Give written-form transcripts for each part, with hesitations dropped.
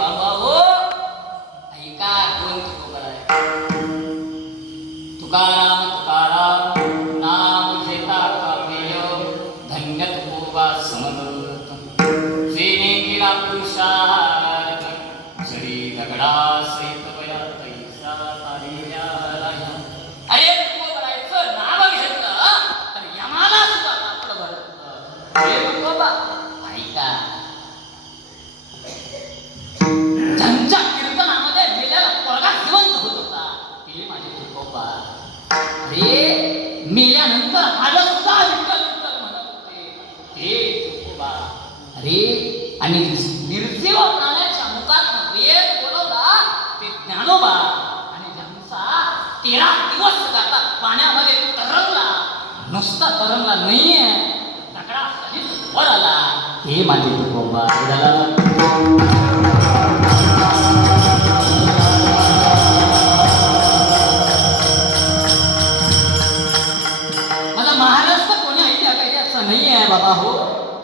बाबा हो ऐका कोण तुकोबा आहे. तुकाराम तुकाराम नाम घेता काव्य धन्य तुकोबा समर्थ जेने केला पुरुषार्थ जरी दगडा सहित बया तैसा तारिल्या राया. अरे तुकोबाचं नाव घेतलं तर यमाला सुद्धा कापड भरत. हे तुकोबा ऐका ज्यांच्या कीर्तनामध्ये मेल्याला पोरगा जिवंत होत होता ते माझे तुकोबा. अरे मेल्यानंतर माझं सुद्धा विठ्ठल विठ्ठल म्हणत होते ते तुकोबा. अरे आणि निर्जीव प्राण्याच्या मुखात वेद बोलवला ते ज्ञानोबा. आणि ज्यांचा 13 दिवस जाता पाण्यामध्ये तरंगला, नुसता तरंगला नाहीये दगडा सहित वर आला हे माझे तुकोबा. माझा महाराष्ट्र कोणी ऐकल्या पाहिजे असं नाही आहे बाबा हो.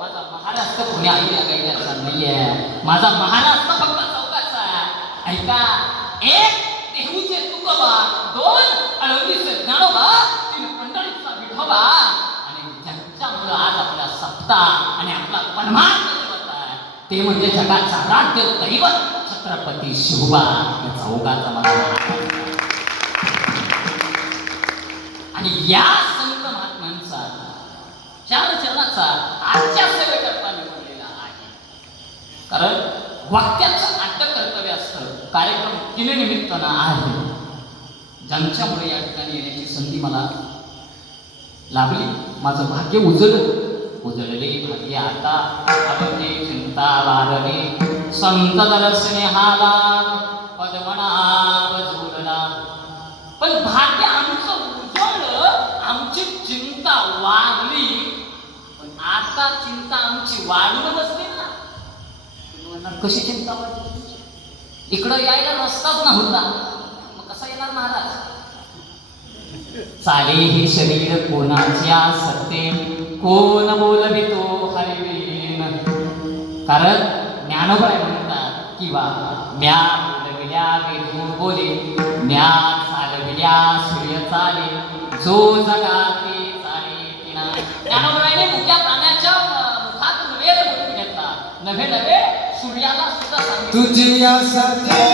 माझा महाराष्ट्र कोणी ऐकल्या पाहिजे असं नाही आहे. माझा महाराष्ट्र फक्त चौकाचा आहे. ऐका एक देहूचे तुकोबा, 2 अळंदीचे ज्ञानोबा, 3 पंढरीचा विठोबा आणि ज्यांच्यामुळं आज आपला सप्ताह आणि आपला परमार्थ देवत आहे ते म्हणजे जगाचा राज्य दैवत छत्रपती शिवबा. या चौकाचा माझा महाराष्ट्र. आणि या संत महात्म्यांचा 4 चरणाचा आजच्या सेवेकरता निवडलेला आहे. कारण वाक्याचं नाट्य कर्तव्य असतं. कार्यक्रम दिननिमित्तानं आहे ज्यांच्यामुळे या ठिकाणी येण्याची संधी मला लाभली. माझं भाग्य उजळले भाग्य आता अबते चिंता वारले संत दर्शने हाला पद्मनाभ जोडला. पण भाग्य आमचं उजळलं, आमची चिंता वाढली. पण आता चिंता आमची वाढून बसली ना. कशी चिंता वाढली? इकडं यायला रस्ताच नव्हता मग कसा येणार महाराज? चाले हे शरीर कोणाच्या सत्ते कोण बोलवितो हरिवीन. कारण ज्ञानोबा म्हणतात किंवा म्या बोलविल्या वेदू बोले म्या चालविल्या सूर्य चाले जो जगाते चाले तिना. ज्ञानोबाने मुख्या प्राण्याच्या मुखात वेद बोलून घेतला. नव्हे सूर्याला सुद्धा सांगितलं तुझ्यासाठी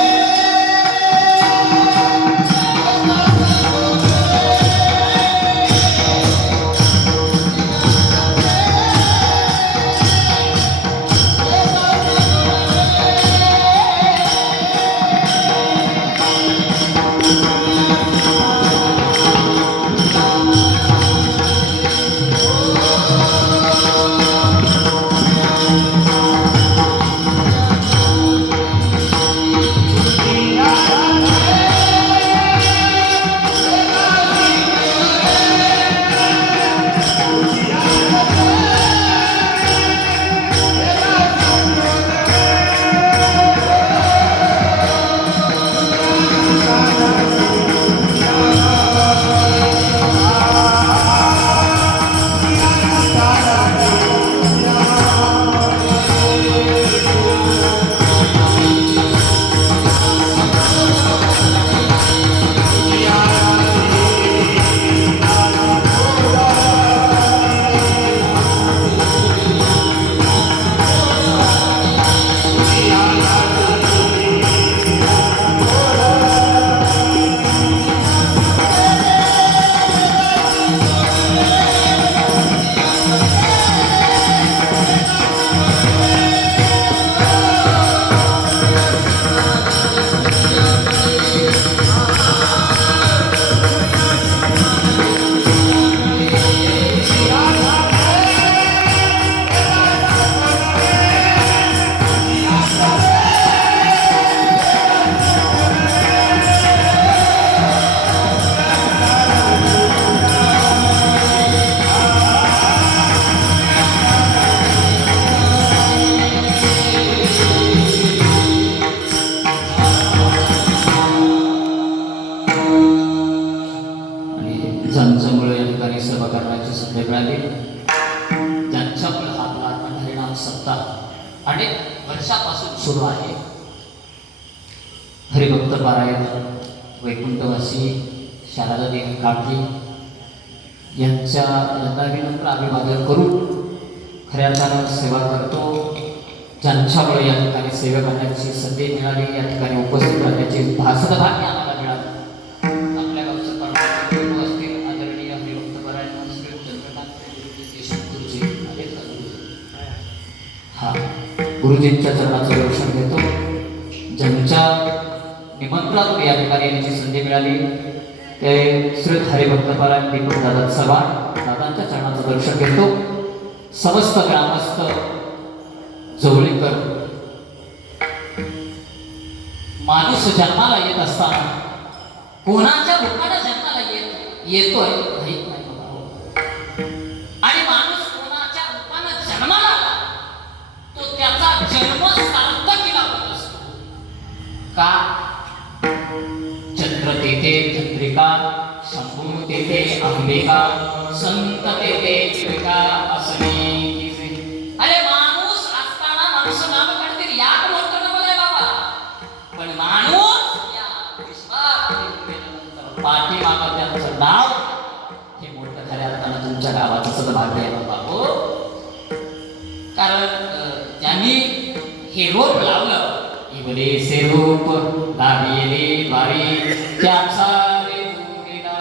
हरिभक्त पारायण वैकुंठवासी शारदा देवी काकी यांच्या यंदाविनंतर अभिवादन करून खऱ्या अर्थानं सेवा करतो. ज्यांच्यामुळे या ठिकाणी सेवा करण्याची संधी मिळाली, या ठिकाणी उपस्थित राहण्याचे भासद भाग्य आम्हाला मिळालं. आपल्या गावचं परमात्मा असतील आदरणीय हरिभक्त पारायण श्री चंद्रकांत देशमुख गुरुजी आहेत का गुरुजी? हा, गुरुजींच्या चरणाचं दर्शन घेतो. ज्यांच्या निमंत्रणातून या ठिकाणी येण्याची संधी मिळाली ते श्री हरिभक्त पारायण दीपक दादा चव्हाण दादांच्या चरणाचं दर्शन घेतो. समस्त ग्रामस्थ जवळीकर, माणूस जन्माला येत असताना कोणाच्या रूपाने जन्माला येतोय माहित नाही बाबा. आणि माणूस कोणाच्या रूपाने जन्माला आला तो त्याचा जन्म सार्थकीला होत असतो. का? चंद्र तेथे चंद्रिका, शंभू तेथे अंबिका, संत तेथे देविका असली. अरे माणूस असताना माणूस नाव काढतील यात मोठं नाव आहे बाबा, पण माणूस या विश्वात पाठीमागं त्यांचं नाव हे मोठं खऱ्या अर्थानं तुमच्या गावाचं सद्भाग्य आहे बाबा. हो, कारण त्यांनी हे रोप लावलं, इवले से रूप लाविले द्वारी त्याचा रे दुर्गेला.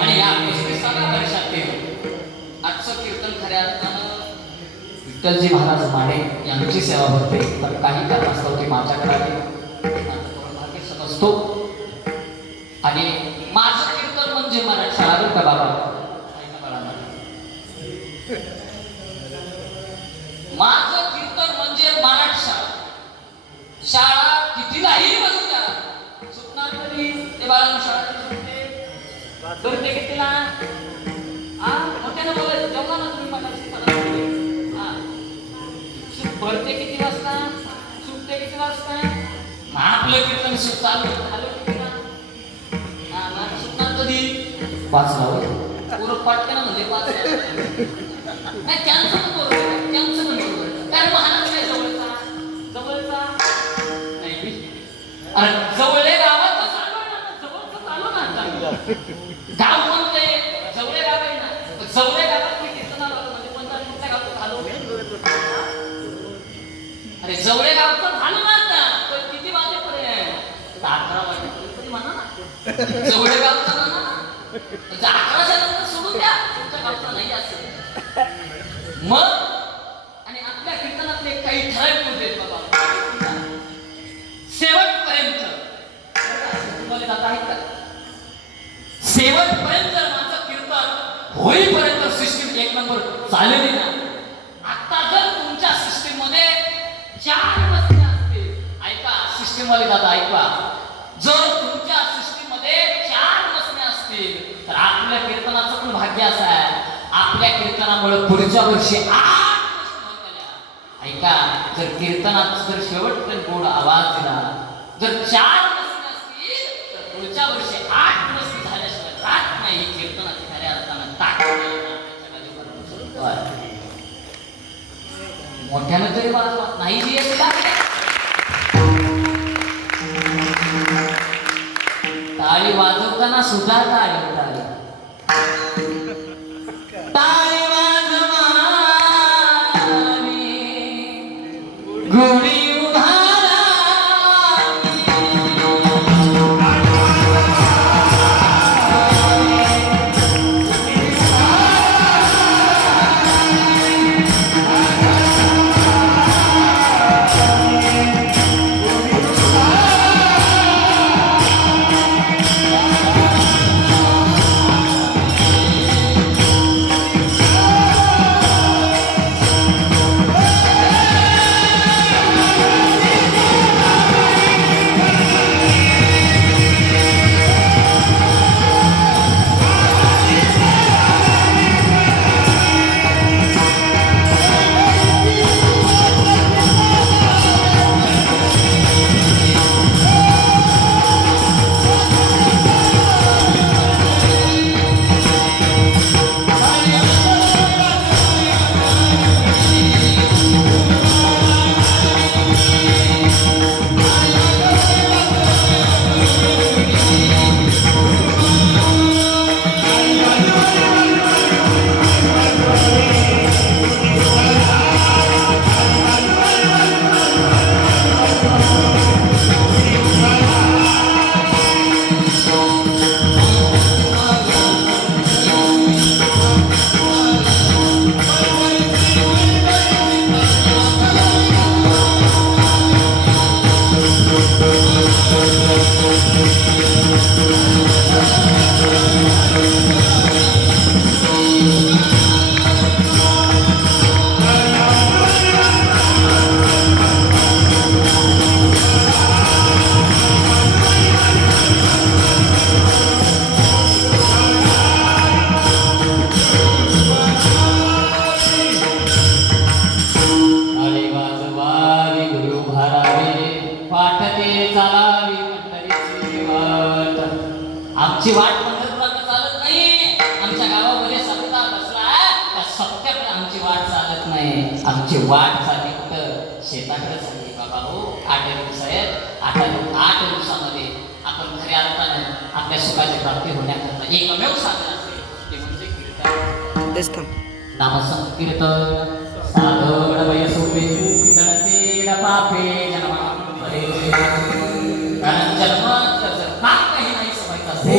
आणि या 35व्या वर्षातील आजचं कीर्तन खऱ्या अर्थानं विठ्ठलजी महाराज माने यांची सेवा होते. पण काही कारणास्तव ते माझ्याकडे आले, भाग्य समजतो. आणि माझं कीर्तन म्हणजे मराठी शाळा का बाबा, माझं कीर्तन म्हणजे मराठी शाळा. शाळा कितीलाही बघू द्या, सुटणार कधी ते बाळांना शाळा सुटते कितीला? मोठ्यानं बोलायचं, जेव्हा ना तुम्ही मराठी भरते किती वाजता, सुटते किती वाजता? आपलं कीर्तन चालू झालं कितीला? सुटणार कधी? 5 ला. पूर्ण पाटक्यान म्हणजे 5 नाही, त्यांचं पण बरोबर, त्यांचं पण बरोबर. कारण महाराज काय जवळचा नाही. अरे जवळे गावात चालू ना, गाव कोणते जवळे गाव आहे ना, जवळे गावात मी कीर्तनाला म्हणजे 15 गावात झालो. अरे जवळे गावचं झालं ना आता, किती वाजेपर्यंत? 11 वाजेपर्यंत म्हणा ना, जवळे गावचं म्हणा ना. 11च्या नंतर सोडून द्या, तुमच्या गावचा नाही असेल मग. आणि आपल्या कीर्तनातले काही ठराविक मुद्दे बाबा, शेवटपर्यंत तुम्हाला जाता आहेत का? शेवटपर्यंत माझं कीर्तन होईपर्यंत सिस्टीम 1 नंबर चालली ना. आता जर तुमच्या सिस्टीम मध्ये 4 मसने असतील, ऐका सिस्टीम वाले दादा ऐका, जर तुमच्या सिस्टीम मध्ये 4 मसने असतील तर आपल्या कीर्तनाचं पण भाग्य असं आहे, आपल्या कीर्तनामुळे पुढच्या वर्षी 8 मसने होत्या. ऐका, जर कीर्तनात जर शेवटपर्यंत गोड आवाज दिला, जर 4 मसने असतील तर पुढच्या वर्षी 8 मसने झाल्याशिवाय राहत नाही. कीर्तनाची खऱ्या अर्थानं ताकद मोठ्यानं तरी वाजवा नाही जी टाळी वाजवताना सुद्धा टाळी गुढी ते चालावी पंढरीची वाट. आमची वाट पंढरपुरात चालत नाही. आमच्या गावामध्ये सत्ता बसला त्या सत्याकडे आमची वाट चालत नाही. आमची वाट चालली कुठं? शेताकडे चालली बाबा हो. 8 दिवस आहेत. 8 दिवसामध्ये आपण खऱ्या अर्थानं आपल्या सुखाची प्राप्ती होण्याकरता एकमेव साधन असते ते म्हणजे कीर्तन. नामसंकीर्तन साधन वयसोपे चढते पापे जन्मा कारण जन्मात पाप काही नाही सवायचा असते.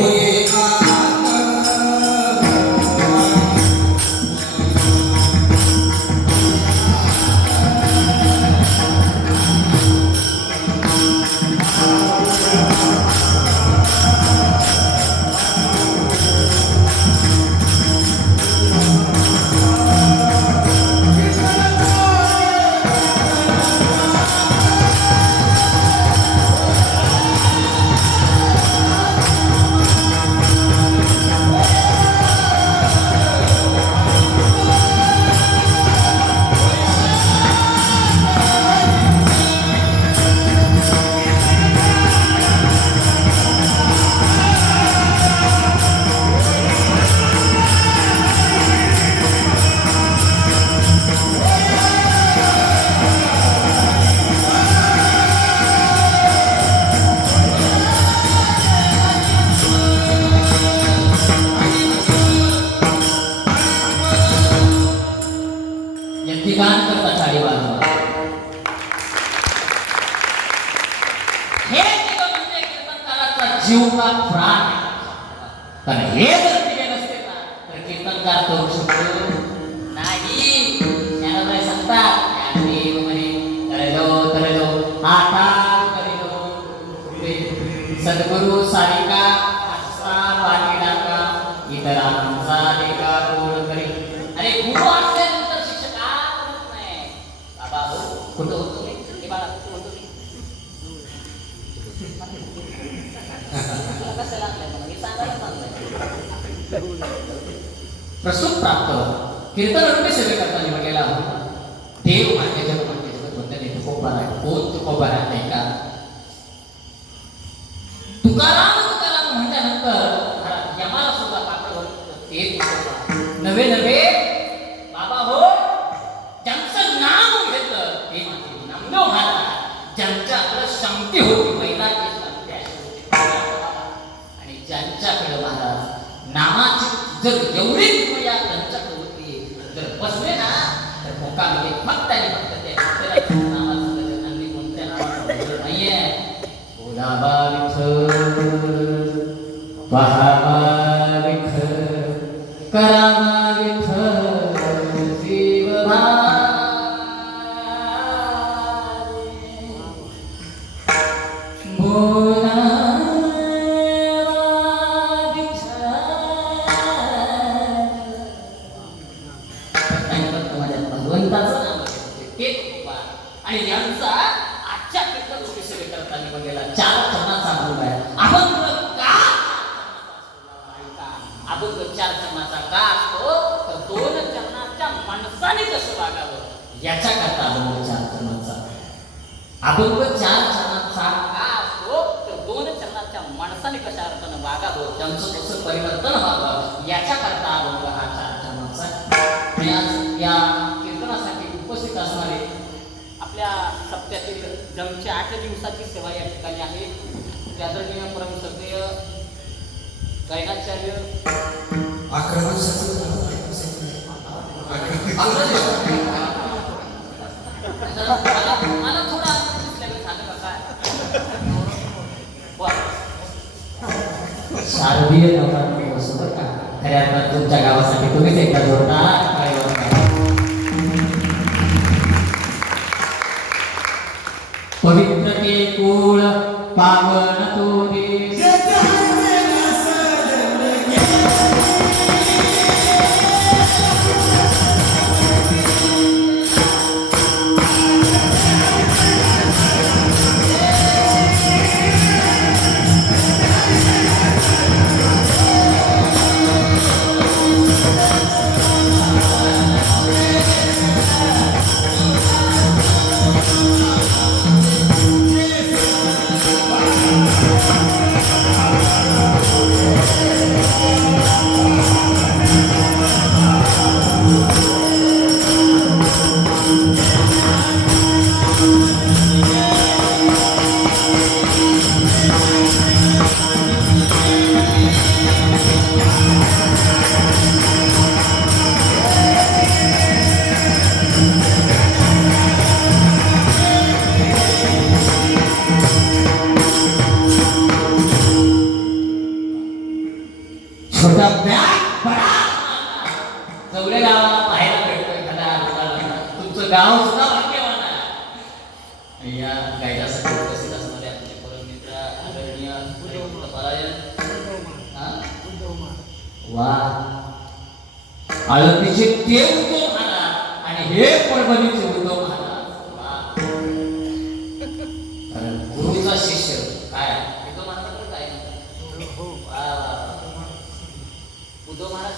ठिकाण करता चाळी वाजवा. हे म्हणजे कीर्तनकाराचा जीव का प्राण आहे. कारण हे जर दिले नसते ना तर कीर्तनकार करू शकतो नाही. ज्ञानोबा सांगतात देव म्हणे तरलो आता करिलो सद्गुरु सारिका असा वाटिला का इतरांचा लेखा गोड करी. अरे गुरु असल्यानंतर शिक्षक का म्हणत नाही बाबा हो कुठं होतो हे बाळा कुठं होतो कसं लागलं मी सांगायला सांगतोय. प्रस्तुत प्राप्त कीर्तन रूपी सेवेकरता निवडलेला होता देव मान्य जग मान्य जगत वंदने तुकोबार आहे. कोण तुकोबार आहे का? तुकाराम म्हटल्यानंतर यमाला सुद्धा पाठवलं ते नवे नवे बाबा हो ज्यांचं नाव घेतलं ते माझे नामदेव महाराज. ज्यांच्याकडे शांती होती महिलाची शांती आणि ज्यांच्याकडे महाराज नामाची जर एवढी कृपया त्यांच्याकडे होती जर बसले ना तर मोकामध्ये फक्त आणि फक्त त्या नामाचं अन्य कोणत्या नावाचं नाहीये. बोलावा विठ्ठल पहावा विठ्ठल करावा विठ्ठल जीवभावे बोलावा विठ्ठल. भगवंताचं नाव ते कृपा आणि यांचा आजच्या कीर्तन सेवे करताना निवडलेला 4 चरणाचा भाग आहे. आपण आपण 4 चरणाचा का असतो तर 2 चरणाच्या माणसाने कसं वागावं याच्या करता आपण 4 चरणाचा. आपण 4 चरणाचा का असतो तर 2 चरणाच्या माणसाने कशा अर्थानं वागावं त्यांचं कसं परिवर्तन व्हावं याच्या करता आपण हा 4 चरणाचा. या कीर्तनासाठी उपस्थित असणारे आपल्या सप्त्यातील जमची 8 दिवसाची सेवा या ठिकाणी आहे. त्यादरम्यान परमसत्य गायनाचार्य 11 दिवसाचं मला थोडा झालं का काय शारदीय नवरात्र बरोबर का खऱ्या अर्थात तुमच्या गावासाठी तुम्हीच एकदा जोडता. पवित्र के कुळ पावन तो देश गायडासाठी उपस्थित असणारे आपले परममित्र आदरणीय परायण वा आळंदीचे ते उद्धव महाराज आणि हे परभणीचे उद्धव महाराज वा कारण गुरुचा शिष्य काय उद्धव महाराज काय वा उद्धव महाराज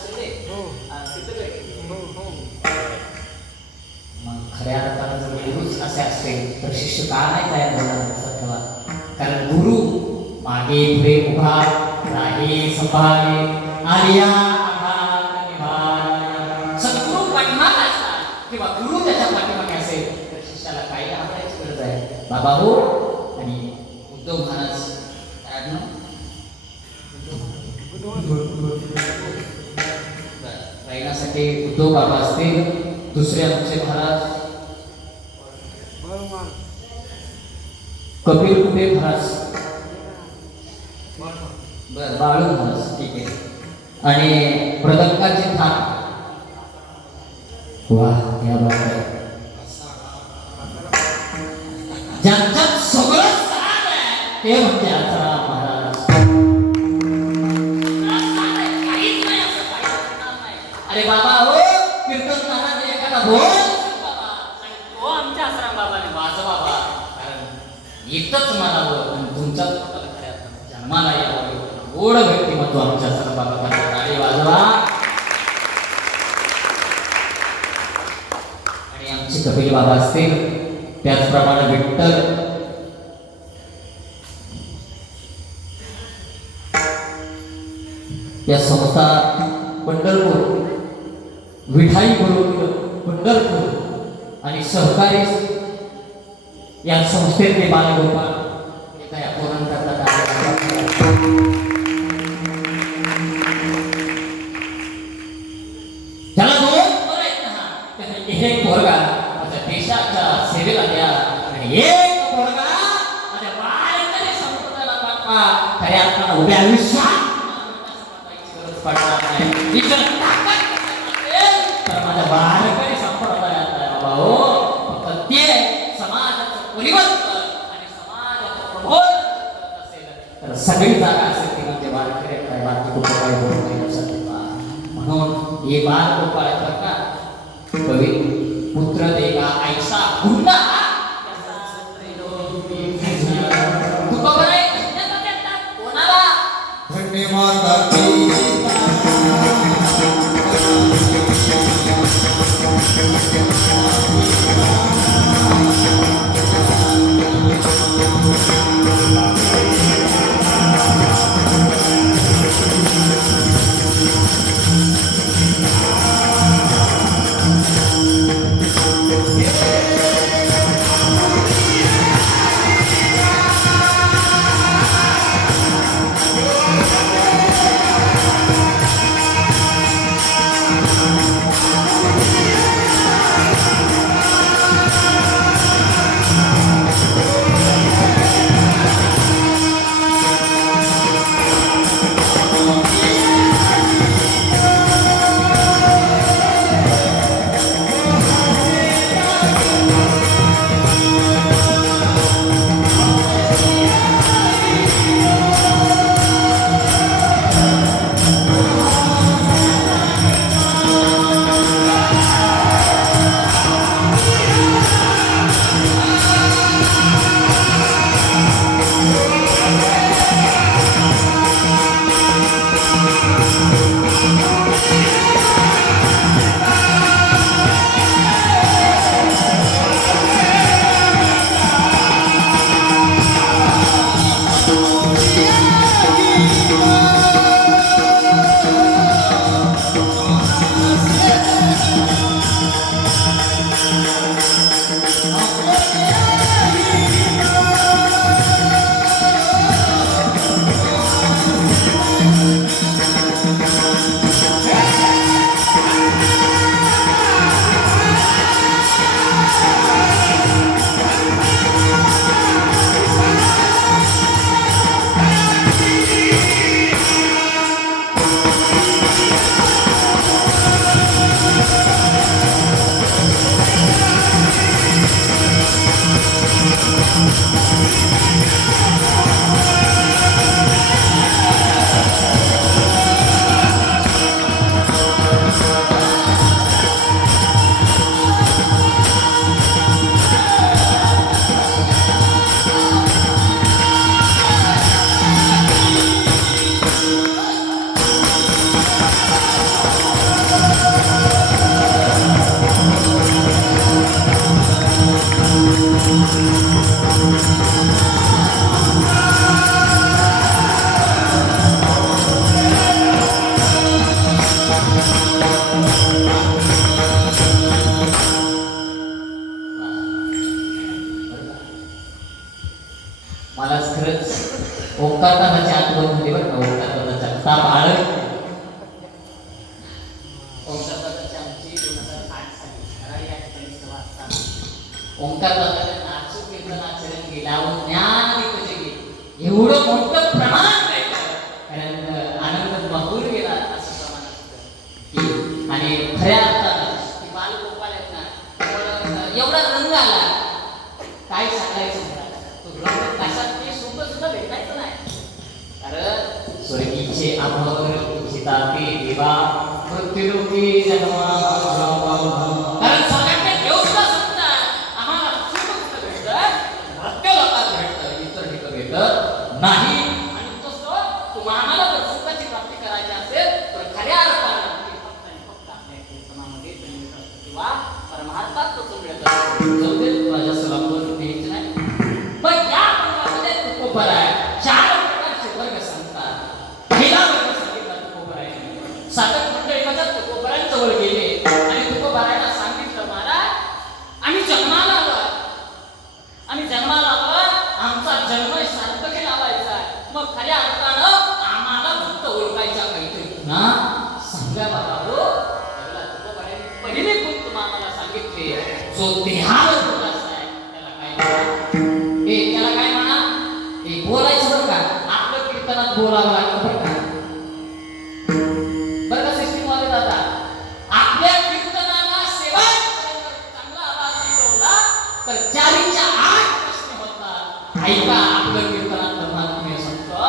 मग खऱ्या अर्थानं जर गुरुच असे असते तर शिष्य का नाही तयार झाला लक्षात ठेवा. कारण गुरु मागे पुढे उभा राहे संभाळे आर्या सद्गुरु पाठीमागे असतात किंवा गुरु त्याच्या पाठीमागे असेल तर शिष्याला काही घाबरायची गरज आहे. बाबा हो आणि उद्धव महाराज काय नाव? राहण्यासाठी उद्धव बाबा असतील. दुसरे आमचे महाराज कपिल कुबे महाराज बर बाळू महाराज ठीक आहे आणि प्रदंकाचे थान वा या बाबा ज्यांच्यात सगळं सार आहे ते म्हणजे आचारा महाराज. अरे बाबा हो कीर्तन तानाचे एखादा बोल बाबा आणि तो आमच्या आश्रम बाबाने वाजवावा कारण इथंच म्हणावं आणि तुमच्याच पोटाला खऱ्या जन्माला यावं गोड व्यक्तिमत्व आमच्या आश्रम बाबांना ताळी वाजवा. आणि आमचे कपिल बाबा असतील त्याचप्रमाणे विठ्ठल या संस्था पंढरपूर विठाई गुरुकुल पंढरपूर आणि सहकारी या संस्थेतले बालगोपाळ हे काय पूर्ण करतात. त्याला दोन पोरं आहेत ना त्यापैकी एक पोरगा माझ्या देशाच्या सेवेला द्या आणि एक पोरगा माझ्या वारकरी संप्रदायाला पाठवा. खऱ्या अर्थानं उभ्या आयुष्यात पडणार नाही. तर माझ्या वारकरी संप्रदायात आहे बाबा हो फक्त ते समाजाचं परिवर्तन आणि समाजाचं प्रबोधन करत असेल तर सगळी जागा असेल ती म्हणजे वारकरी काय बाकी कुठं काही बोलत नाही लक्षात ठेवा. म्हणून हे बाल गोपाळ का कवी पुत्र देगा ऐसा हुंडा कोणाला धन्यवाद. मला खरंच ओंकार दादाची आठवण झाली बरं का. ओंकार दादाचा ताप आळत ओंकार दादाची आमची 2008 साली कराडी या ठिकाणी सभा असताना ओंकार दादाने नाचू कीर्तनाचरण केल्यावर ज्ञान विकसित केले. एवढं मोठं प्रमाण कारण आनंद बहून गेला असं प्रमाण असतं आणि खऱ्या अर्थानं की बालगोपाल आहेत ना पण एवढा रंग आला काय सांगायचं मला. तो रंग कशात ते सुद्धा भेटायचं नाही. कारण स्वर्गीचे अमर चिताते देवा मृत्युलोकी जन्मा कारण सगळ्यांना देव सुद्धा सांगतात आम्हाला सुख कुठं भेटतं मृत्यू लोकात भेटतं इतर ठिकाणी भेटत नाही. आणि तसं तुम्हाला आम्हाला जर सुखाची प्राप्ती करायची असेल तर खऱ्या अर्थानं फक्त आणि फक्त आपल्या कीर्तनामध्ये किंवा परमार्थात तसं मिळतं. जाऊ दे माझ्या सलामवर द्यायचं नाही. पण या वर्गामध्ये तुकोबर आहे. 4 प्रकारचे वर्ग सांगतात. पहिला वर्ग सांगितला तुकोबर आहे. साधक मंडळीमध्ये तुकोबरांजवळ गेले आणि तुकोबरांना सांगितलं महाराज आम्ही जन्माला आलो. आम्ही जन्माला आलो. आमचा जन्म सार्थकी लावायचा आहे. मग खऱ्या अर्थानं आम्हाला फक्त ओळखायचा काहीतरी ना सांगा बाबा हो. तुकोबरांनी पहिले गुण तुम्हाला सांगितले जो देहावर बोलायचा आहे त्याला काय त्याला काय म्हणा हे बोलायचं बरं का. आपलं कीर्तनात बोलावं लागतं बरं का. बरं का सिस्टीम वाले दादा आपल्या कीर्तनाला सेवा चांगला आवाज निघवला तर 4च्या 8 प्रश्न होतात. ऐका आपलं कीर्तनात महात्म्य सांगतो.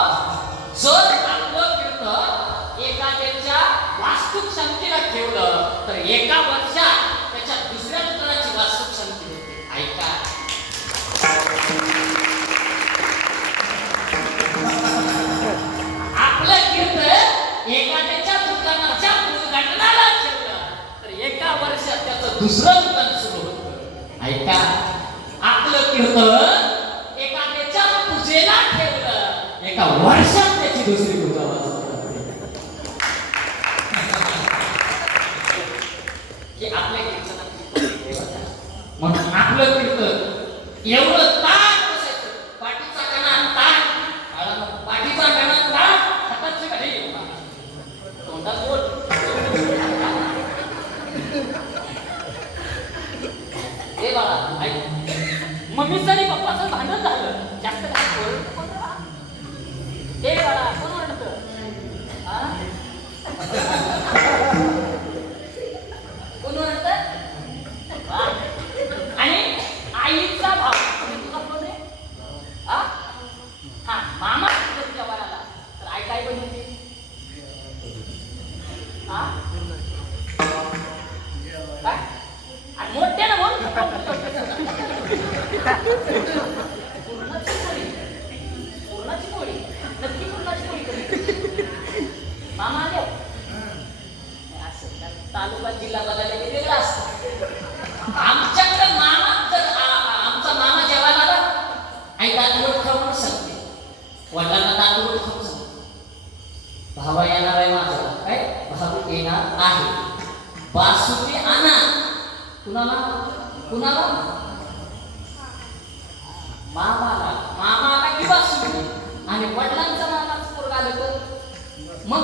जर आपलं कीर्तन एखाद्याच्या वास्तुक शांतीला ठेवलं तर एका वर्षात त्याच्या दुसऱ्या कीर्तनाची वास्तुक शांती होते. ऐका आपलं कीर्तन एखाद्याच्या दुकानाच्या उद्घाटनाला ठेवलं तर एका वर्षात त्याचं दुसरं दुकान सुरू होतं. ऐका आपलं कीर्तन एखाद्याच्या पूजेला ठेवलं एका वर्षात त्याची दुसरी पूजा की आपल्या कीर्तनात म्हणून आपलं कीर्तन एवढं ताट बसायचं. पाठीचा कणा ताट पाठीचा कणा ताट हाताची घडी तोंडात बोल हे बाळा ऐक मम्मीचं आणि पप्पाचं भांडण झालं जास्त काय बोल हे बाळा कोण म्हणतं कोण म्हणतं आणि आईचा भाव तुझा कोण आहे हा मामा तुझ्या वयाला तर आई काय बनवते काय आणि मोठ्यानं बोल पूर्णाची पोळी नक्की पूर्णाची पोळी मामा आले असं तालुका जिल्हा बदलले की वेगळं असतं. आमच्याकडे मामा जर आमचा मामा जेवायला आला आई तांदूळ खाऊन सांगते वडिलांना तांदूळ खाऊन सांगते. भावा येणार आहे माझा काय भाऊ येणार आहे बासुंदी आणा. कुणाला कुणाला मामाला मामाला की बासुंदी आणि वडिलांचा मामाच पोरगा आलं तर मग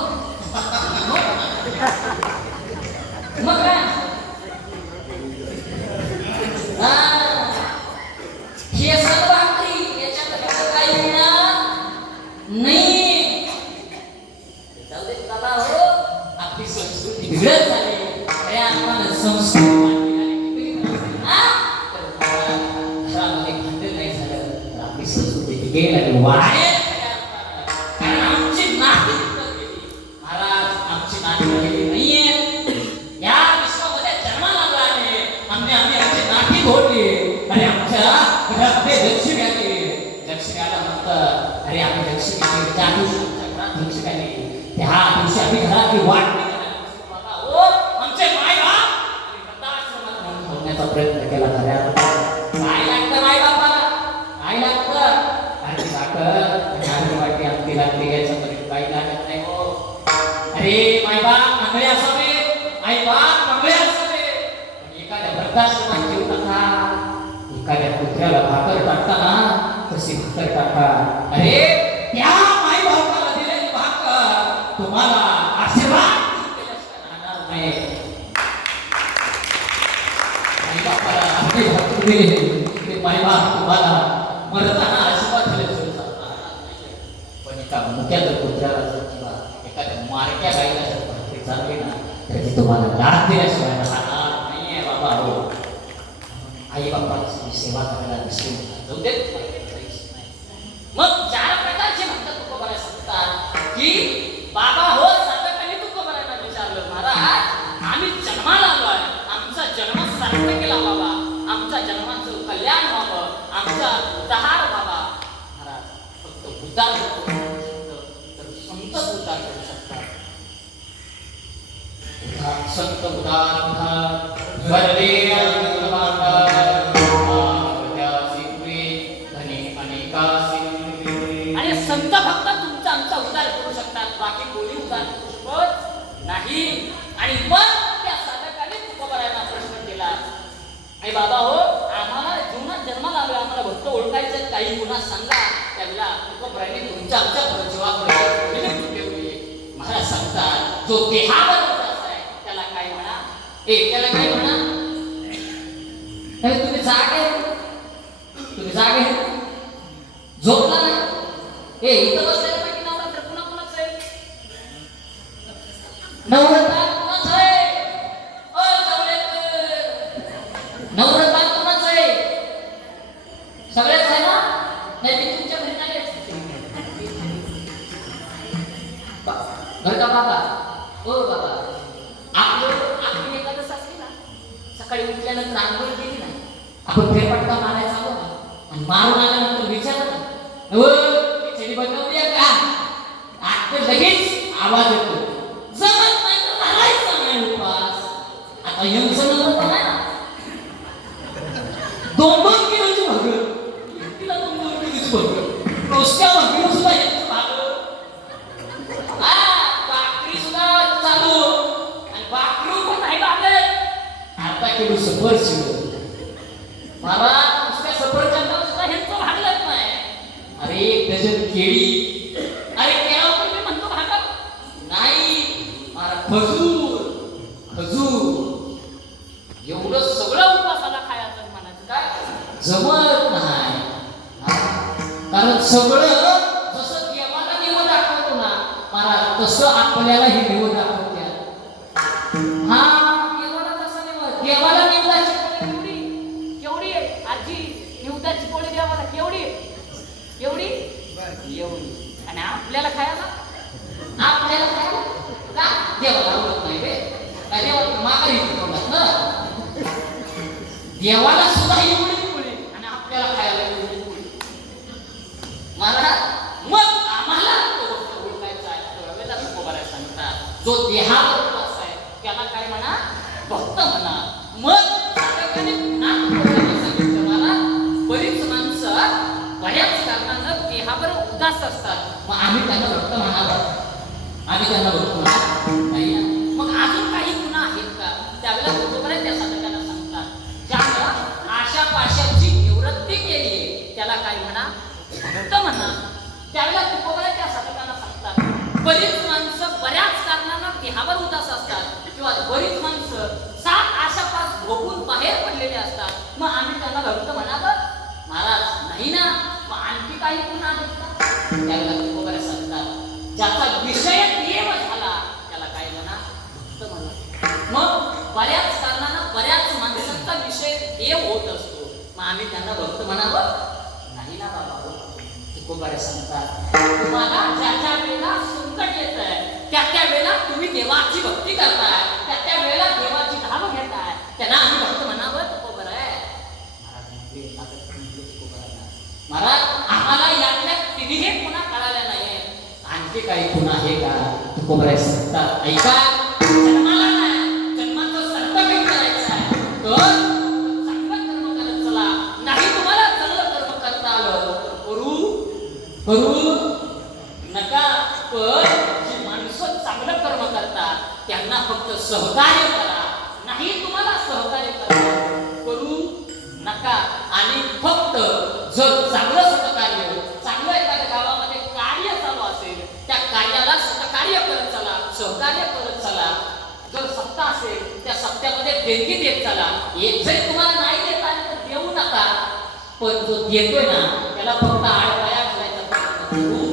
मग काय हे सर्व भाकरी याच्यात काही मिळणार नाही. जाऊ दे दादा हो आपली संस्कृती बिघडत झाली. खऱ्या अर्थानं संस्कृती घरामध्ये भांडण नाही झालं तर आपली संस्कृती टिकेल आणि वाढेल. कारण आमची नाती तिथं गेली. महाराज आमची नाती गेली नाहीये. या विश्वामध्ये जन्माला आलो आहे. आम्ही आमची नाती घोडली आणि आमच्या घरामध्ये लक्ष्मी आली. लक्ष्मी आल्यानंतर अरे आम्ही लक्ष्मी ज्या दिवशी आमच्या घरात लक्ष्मी आली त्या दिवशी आम्ही घरातली वाट बाबा हो आमचे माय बाप वृद्धाश्रमात नेऊन ठेवण्याचा प्रयत्न केला. खऱ्या काय लागतं माय बापाला काय लागतं आणि साखर वाटी आमटी लागली याचा तरी काही लागत नाही हो. अरे माय बाप मंगळे असावे आई बाप मंगळे असावे पण एखाद्या वृद्धाश्रमात घेऊ नका. एखाद्या कुत्र्याला भाकर टाकताना कशी भाकर टाका. अरे त्या माय बापाला दिलेली भाकर तुम्हाला आशीर्वाद राहणार नाही. आई बापाला आपली भाकर दिली ते माय बाप तुम्हाला मरताना आशीर्वाद दिल्याशिवाय राहणार नाही. पण एका मुक्या जर कुत्र्याला जर किंवा एखाद्या मारक्या गाईला जर भाकरी चालली ना तर ती तुम्हाला लाभ दिल्याशिवाय राहणार नाहीये बाबा हो. आई बापाची सेवा करायला विसरू नका. जाऊ देत मग चार प्रकारचे म्हणतात तुकोबाला सांगतात की बाबा हो साधकाने तुकोबाला विचारलं महाराज आम्ही जन्माला आलोय आमचा जन्म सार्थ केला बाबा आमच्या जन्माचं कल्याण व्हावं आमचा उद्धार व्हावा. महाराज फक्त उद्धार तर संत उद्धार करू शकतात. संत उद्धार आणि संत फक्त तुमचा आमचा उद्धार करू शकतात. बाकी कोणी उद्धार करू शकत नाही. आणि पण त्या साधकाने तुकोबारायांना प्रश्न केला आई बाबा हो आम्हाला जीवनात जन्माला आलोय आम्हाला भक्त ओळखायचं काही गुन्हा सांगा. त्यावेळेला तुकोबारायांनी तुमच्या आमच्या जीवाकडे महाराज सांगतात जो देहावर उदास आहे त्याला काय म्हणा त्याला काय म्हणा तुम्ही जागे झोपला नाही इथं बसलेला पैकी नवरा तर पुन्हा कुणाच आहे नवरता कुणाच आहे नवरता कुणाच आहे सगळ्याच आहे ना नाही मी तुमच्या घरी नाही घर का बाबा हो बाबा आपली एखादं असली ना सकाळी उठल्यानंतर आंघोळ केली नाही आपण फेरफटका मारायचा आलो ना आणि मारून आल्यानंतर विचारलं ना खिचडी बनवली का आता लगेच आवाज येतो जमत नाही तर राहायचा नाही उपास. आता यंगचं नव्हतं नाही ना 2-2 किलोची भाकर तिला 2-2 किलोची भाकर रोजच्या भाकरी सुद्धा यांचं भाकर भाकरी सुद्धा चालू आणि भाकरी पण नाही लागत अर्धा किलो सफरचंद मला नुसत्या सफरचंदावर सुद्धा ह्यांचं भागलंच नाही. अरे डझन केळी अरे केळावर पण मी म्हणतो भागत नाही. खजूर एवढं सगळं उपासाला खायचं म्हणायचं काय जमत नाही. कारण सगळं जसं देवाला निवड दाखवतो ना महाराज तसं आपल्याला हे निवड दाखवत्या. हा देवाला तसं निवड देवाला निवडायची केवढी आजी निवदाची पोळी देवाला केवढी एवढी आणि आपल्याला खायला का देवाला आवडत नाही रे काय देवाला माघारी तोंडात ना देवाला सुद्धा एवढी पोळी आणि आपल्याला खायला एवढी पोळी. मला मग आम्हाला ओळखायचा आहे तुकोबाराय सांगतात जो देहावर उपास आहे त्याला काय म्हणा भक्त म्हणा. मग साधकाने सांगितलं मला बरीच माणसं बऱ्याच कारणानं देहावर उदास असतात मग आम्ही त्यांना भक्त म्हणावं आम्ही त्यांना भक्त म्हणावं नाही. मग अजून काही गुन्हा आहेत का त्यावेळेला तुकोबाराय त्या साधकांना सांगतात ज्यानं आशा पाशाची निवृत्ती केली त्याला काय म्हणा भक्त म्हणा. त्यावेळेला तुकोबाराय त्या साधकांना सांगतात बरीच माणसं बऱ्याच कारणानं देहावर उदास असतात किंवा बरीच माणसं 7 आशापास भोगून बाहेर पडलेले असतात मग आम्ही त्यांना भक्त म्हणावं महाराज नाही ना. मग आणखी काही गुन्हा आहेत का त्यावेळेला तुकोबाराय सांगतात ज्याचा विषय देव झाला त्याला काय म्हणा भक्त म्हणा. मग बऱ्याच कारणानं बऱ्याच माणसांचा विषय देव होत असतो मग आम्ही त्यांना भक्त म्हणावं नाही ना बाबा. तुकोबारे सांगतात तुम्हाला ज्या ज्या वेळेला संकट येत आहे त्या त्या वेळेला तुम्ही देवाची भक्ती करताय त्या त्या वेळेला देवाची धाव घेताय त्यांना आम्ही भक्त म्हणावं तुकोबर आहे. महाराज आम्हाला यातल्या तिन्ही पुन्हा कळाल्या नाही आणखी काही पुन्हा आहे का तुकोबर सांगतात ऐका जन्माला नाही जन्माचं सर्टिफिकेट करायचं आहे तर चांगलं कर्म करत चला नाही तुम्हाला चांगलं कर्म करता आलं करू नका पण जी माणसं चांगलं कर्म करतात त्यांना फक्त सहकार्य करा नाही तुम्हाला सहकार्य करू नका आणि फक्त जर चांगलं सहकार्य चांगलं एखाद्या गावामध्ये कार्य चालू असेल त्या कार्याला सहकार्य करत चला सहकार्य करत चला जर सत्ता असेल त्या सत्तेमध्ये देणगी देत चला एक जरी तुम्हाला नाही देत आले तर देऊ नका पण जो देतोय ना त्याला फक्त आडपाया घालायचा प्रयत्न करू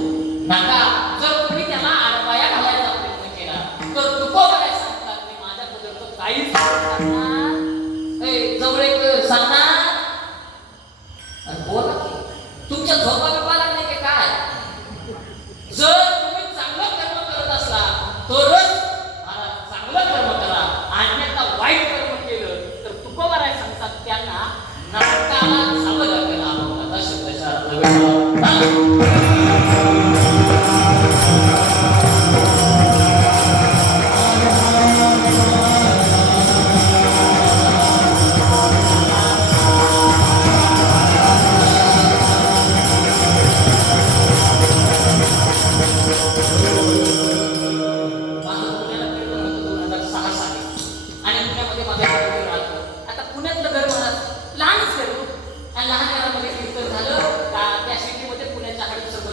नका जर तुम्ही त्याला आडपाया घालायचा प्रयत्न केला तर तुकोबारे सांगतात मी माझ्याबद्दल काहीच सांगणार जवळ एक सांगणार बोला तुमच्या झोपा बिपा लागले की काय जर तुम्ही चांगलं कर्म करत असला तरच चांगलं कर्म करा अन्यथा वाईट कर्म केलं तर तुकोबारे सांगतात त्यांना नरकाला जावं लागेल आता शब्दशः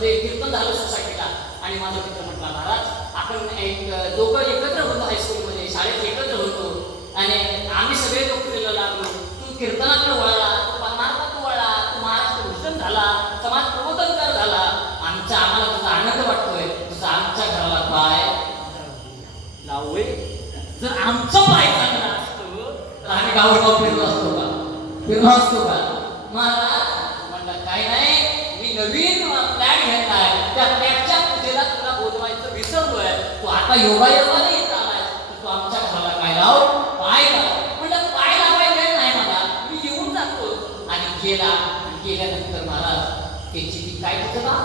कीर्तन झालं सोसायटीला आणि माझा मित्र म्हटला महाराज आपण एक दोघं एकत्र होतो हायस्कूलमध्ये शाळेत एकत्र होतो आणि आम्ही सगळे नोकरीला लागलो तू कीर्तनाकडे वळला तू परमार्थात वळला तू महाराष्ट्र भूषण झाला समाज प्रबोधनकार झाला आम्हाला तुझा आनंद वाटतोय तुझा आमच्या घराला पाय लावूय जर आमचं पाय चांगला असतो तर आम्ही गावोगाव फिरलो असतो का महाराज म्हटलं काय नाही मी नवीन फ्लॅट घेतलाय त्या फ्लॅटच्या पूजेला तुला बोलवायचं विसरलोय तू आता योगायोगाने येत आलाय तर तू आमच्या घराला काय लाव पाय लाव म्हटलं पाय लावायला नाही मला मी येऊन जातो आणि गेल्यानंतर महाराज त्याची ती काय होतं ना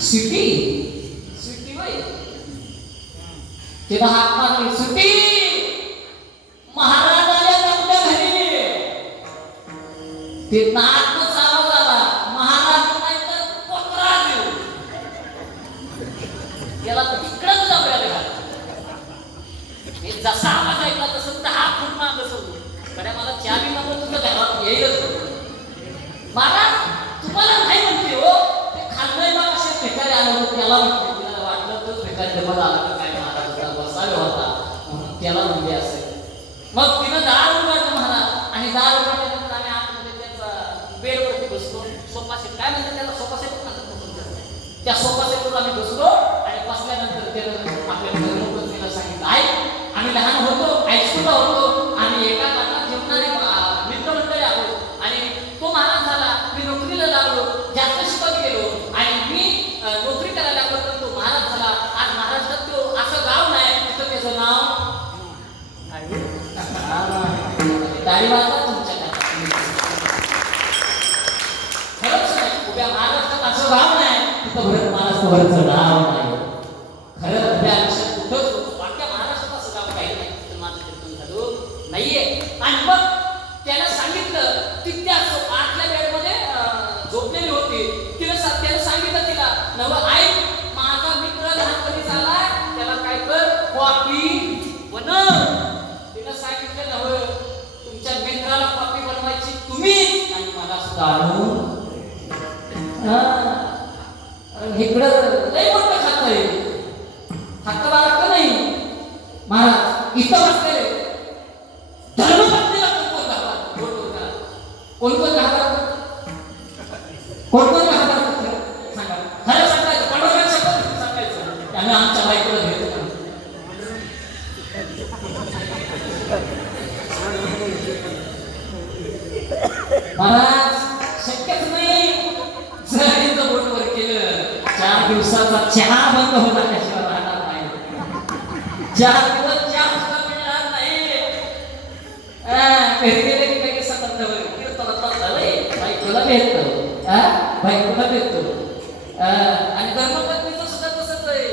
सिटी वय तेव्हा हात मारली सिटी महाराज आले आपल्या घरी ते नाच आवाज आला महाराज नाही तर पत्रा देऊ याला तर इकडंच जाऊया मी जसा आवाज ऐकला तसं 10 फूट मागं सोडून कडे मला चावी मागून तुझं घरात येईलच महाराज तुम्हाला नाही म्हणते हो ते खाल्लंय बा असे भिकारी आलं होतं त्याला म्हणते तिला वाटलं तर भिकारी डबल आला काय महाराज बसावे होता म्हणून त्याला म्हणले असेल मग तिनं दार उघडलं महाराज आणि दार उघडल्यानंतर आम्ही आतमध्ये त्यांचा बेडवरती बसलो सोफा सेट काय म्हणतात त्याला सोफा सेट म्हणतात त्या सोफा सेटवर आम्ही बसलो आणि बसल्यानंतर त्यानं आपल्या धर्मपत्नीला सांगितलं आई आम्ही लहान होतो हायस्कूलला होतो आम्ही एका कारणात जेवणारे मित्रमंडळी आहोत आणि तो महाराज झाला मी नोकरीला लागलो जास्त शिकत गेलो आणि मी नोकरी करायला लागलो पण तो महाराज झाला आज महाराष्ट्रात तो असं गाव नाही तिथं त्याचं नाव दाढी वाजता तुमच्या खरंच नाही उभ्या महाराष्ट्रात असं गाव नाही तिथं भरत महाराष्ट्रावरचं नाव नाही खरं उभ्या आयुष्यात कुठंच वाटत्या महाराष्ट्रात असं गाव काही नाही तिथं माझं कीर्तन झालं नाहीये आणि मग त्याला सांगितलं ती त्या आतल्या बेडमध्ये झोपलेली होती त्याला सांगितलं तिला नव आई माझा मित्र लहानपणी झाला त्याला काय कर कॉफी बनव तिला सांगितलं नव तुमच्या मित्राला कॉफी बनवायची तुम्ही आणि मला सुद्धा आणून इकडं लय मोठं खातंय खातं बाळगतं नाही महाराज इथं बसले धर्मपत्नीला कोण घाबरत कोण घाबरत सांगा खरं सांगायचं पडोऱ्या शपथ सांगायचं त्यामुळे आमच्या बायकोला घेतो महाराज शक्यच नाही दिवसाचा चहा बंद होता त्याशिवाय राहणार नाही. 4 दिवस चहा सुद्धा मिळणार नाही. घरी गेले की काही संबंध होईल. बायकोला भेटतो, बायकोला भेटतो. आणि धर्मपत्नीचं सुद्धा तसंच आहे.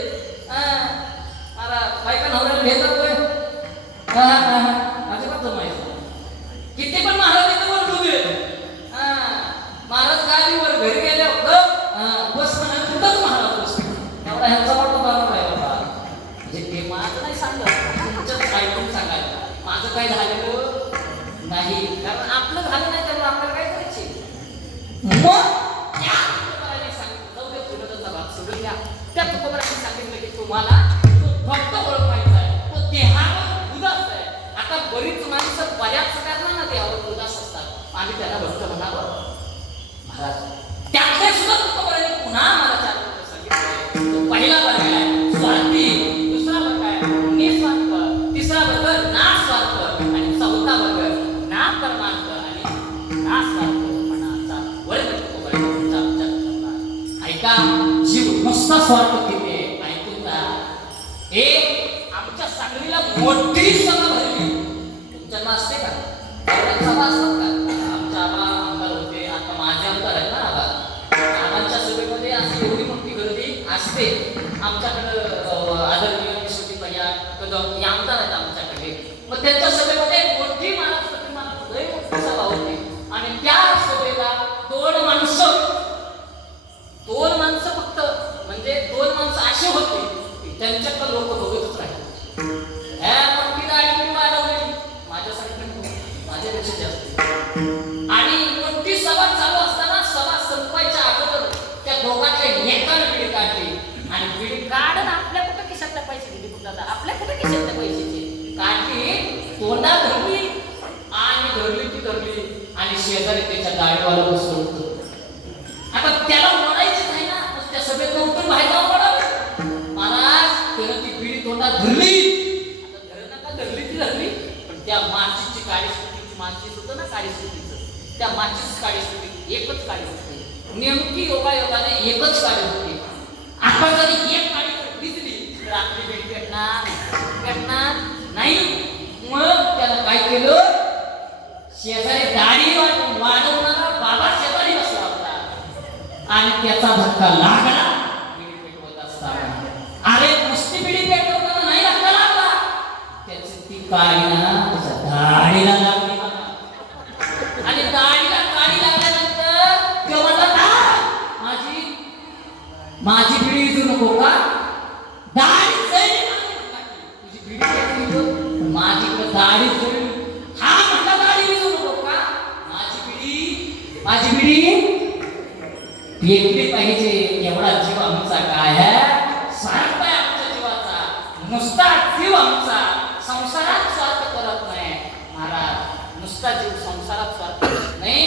मला बायका नवऱ्याला भेटत होय. अजिबात जमायचं. किती पण महाराज इथं बोलतो मी. महाराज गाडीवर घरी गेल्यावर बस म्हणा कुठंच महाराज बस एवढा ह्यांचा मोठा बरोबर आहे बाबा. म्हणजे ते माझं नाही सांगत, तुमच्याच ऐकून सांगायला. माझं काय झालेलं नाही, कारण आपलं झालं नाही त्यामुळे आपल्याला काय करायची. मग त्या तुकोबाराने सांगितलं, जाऊ दे तुला भाग सोडून द्या. त्या तुकोबाराने सांगितलं की तुम्हाला तो फक्त ओळखायचा आहे, तो देहावर उदास आहे. आता बरीच माणसं बऱ्याच कारणांना देहावर उदास असतात. आम्ही त्याला भक्त म्हणावं. महाराज त्यातले सुद्धा तुकोबाराने पुन्हा मला 4 वर्ष सांगितलं. तो पहिला वर्ग आहे स्वार्थी, दुसरा वर्ग आहे निस्वार्थ, तिसरा वर्ग ना स्वार्थ आणि 4था वर्ग ना परमार्थ आणि ना स्वार्थपणाचा वर्ग तुकोबाराने तुमचा विचार करणार. ऐका, जीव नुसता स्वार्थ किती ऐकून जा. एक आमच्या सांगलीला मोठी सभा भरली. तुमच्या असते का सभा असतात का? आमच्या आमदार होते, आता माझे आमदार आहेत ना आबा. आबांच्या सभेमध्ये अशी एवढी मोठी गर्दी असते. आमच्याकडं आदरणीय विश्वजित भैया कदम हे आमदार आहेत आमच्याकडे. मग त्यांच्या सभेमध्ये मोठी महाराष्ट्र लय मोठी सभा होती. आणि त्या सभेला 2 माणसं फक्त, म्हणजे 2 माणसं असे होते की त्यांच्याकडे लोक बघतच राहिले. मोठी गाडी वाढवलेली माझ्यासाठी, माझ्यापेक्षा जास्त. आणि मोठी सभा चालू असताना सभा संपवायच्या अगोदर त्या दोघांच्या एकाने पिढी काढली. आणि पिढी काढून आपल्या कुठे खिशातल्या पैसे दिली, कुठला आपल्या कुठे खिशातल्या पैशाची काढली, तोंडात धरली आणि धरली आणि शेजारी त्याच्या गाडीवाला बसलो होतो. आता त्याला म्हणायचं नाही ना, त्या सभेत उठून बाहेर जाऊन पडावं. महाराज त्यानं ती पिढी तोंडात धरली. आता धरली पण त्या माचीची काळीस्फुटीची माचीच होतं ना, काळीस्फुटीचं त्या माचीच काळीस्फुटी एकच काळी होती. नेमकी योगायोगाने एकच काळी होती. आपण जरी एक काळी दिसली तर आपली भेट भेटणार नाही. मग त्याला काय केलं, शेजारी दाढी वाढवणारा बाबा शेजारी बसला होता आणि त्याचा धक्का लागला. बिडी पेटवत असताना, अरे नुसती बिडी पेटवताना नाही धक्का लागला, त्याची ती काळी ना त्याच्या दाढीला लागली. आणि दाढीला काळी लागल्यानंतर तो म्हणला, माझी बिडी विजू नको का? दाढी तुझी बिडी पेटवली, माझी दाढी जोडली. हा म्हणला दाढी विजू नको का? माझी बिडी पेटली पाहिजे. एवढा जीव आमचा काय आहे, स्वार्थ आहे आमच्या जीवाचा. नुसता जीव आमचा संसारात स्वार्थ करत नाही. महाराज नुसता जीव संसारात स्वार्थ करत नाही,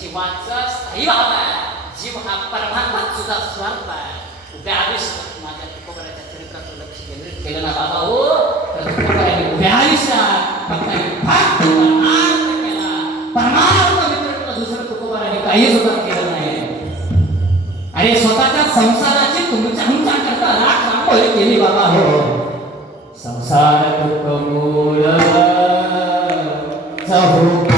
जीवाचा स्थायी भाव आहे. जीव हा परमात्मात सुद्धा स्वार्थ आहे. उभ्या आयुष्यात माझ्या तुकोबाराच्या चरित्राचं लक्ष केंद्रित केलं ना बाबा हो, तर तुकोबाराने उभ्या आयुष्यात फक्त भक्त केला. परमात्मा व्यतिरिक्त दुसरं तुकोबाराने काही सुद्धा केलं नाही. अरे स्वतःच्या संसाराची तुमच्या करता राख रांगोळी केली बाबा हो. संसार दुःख मूळ चहू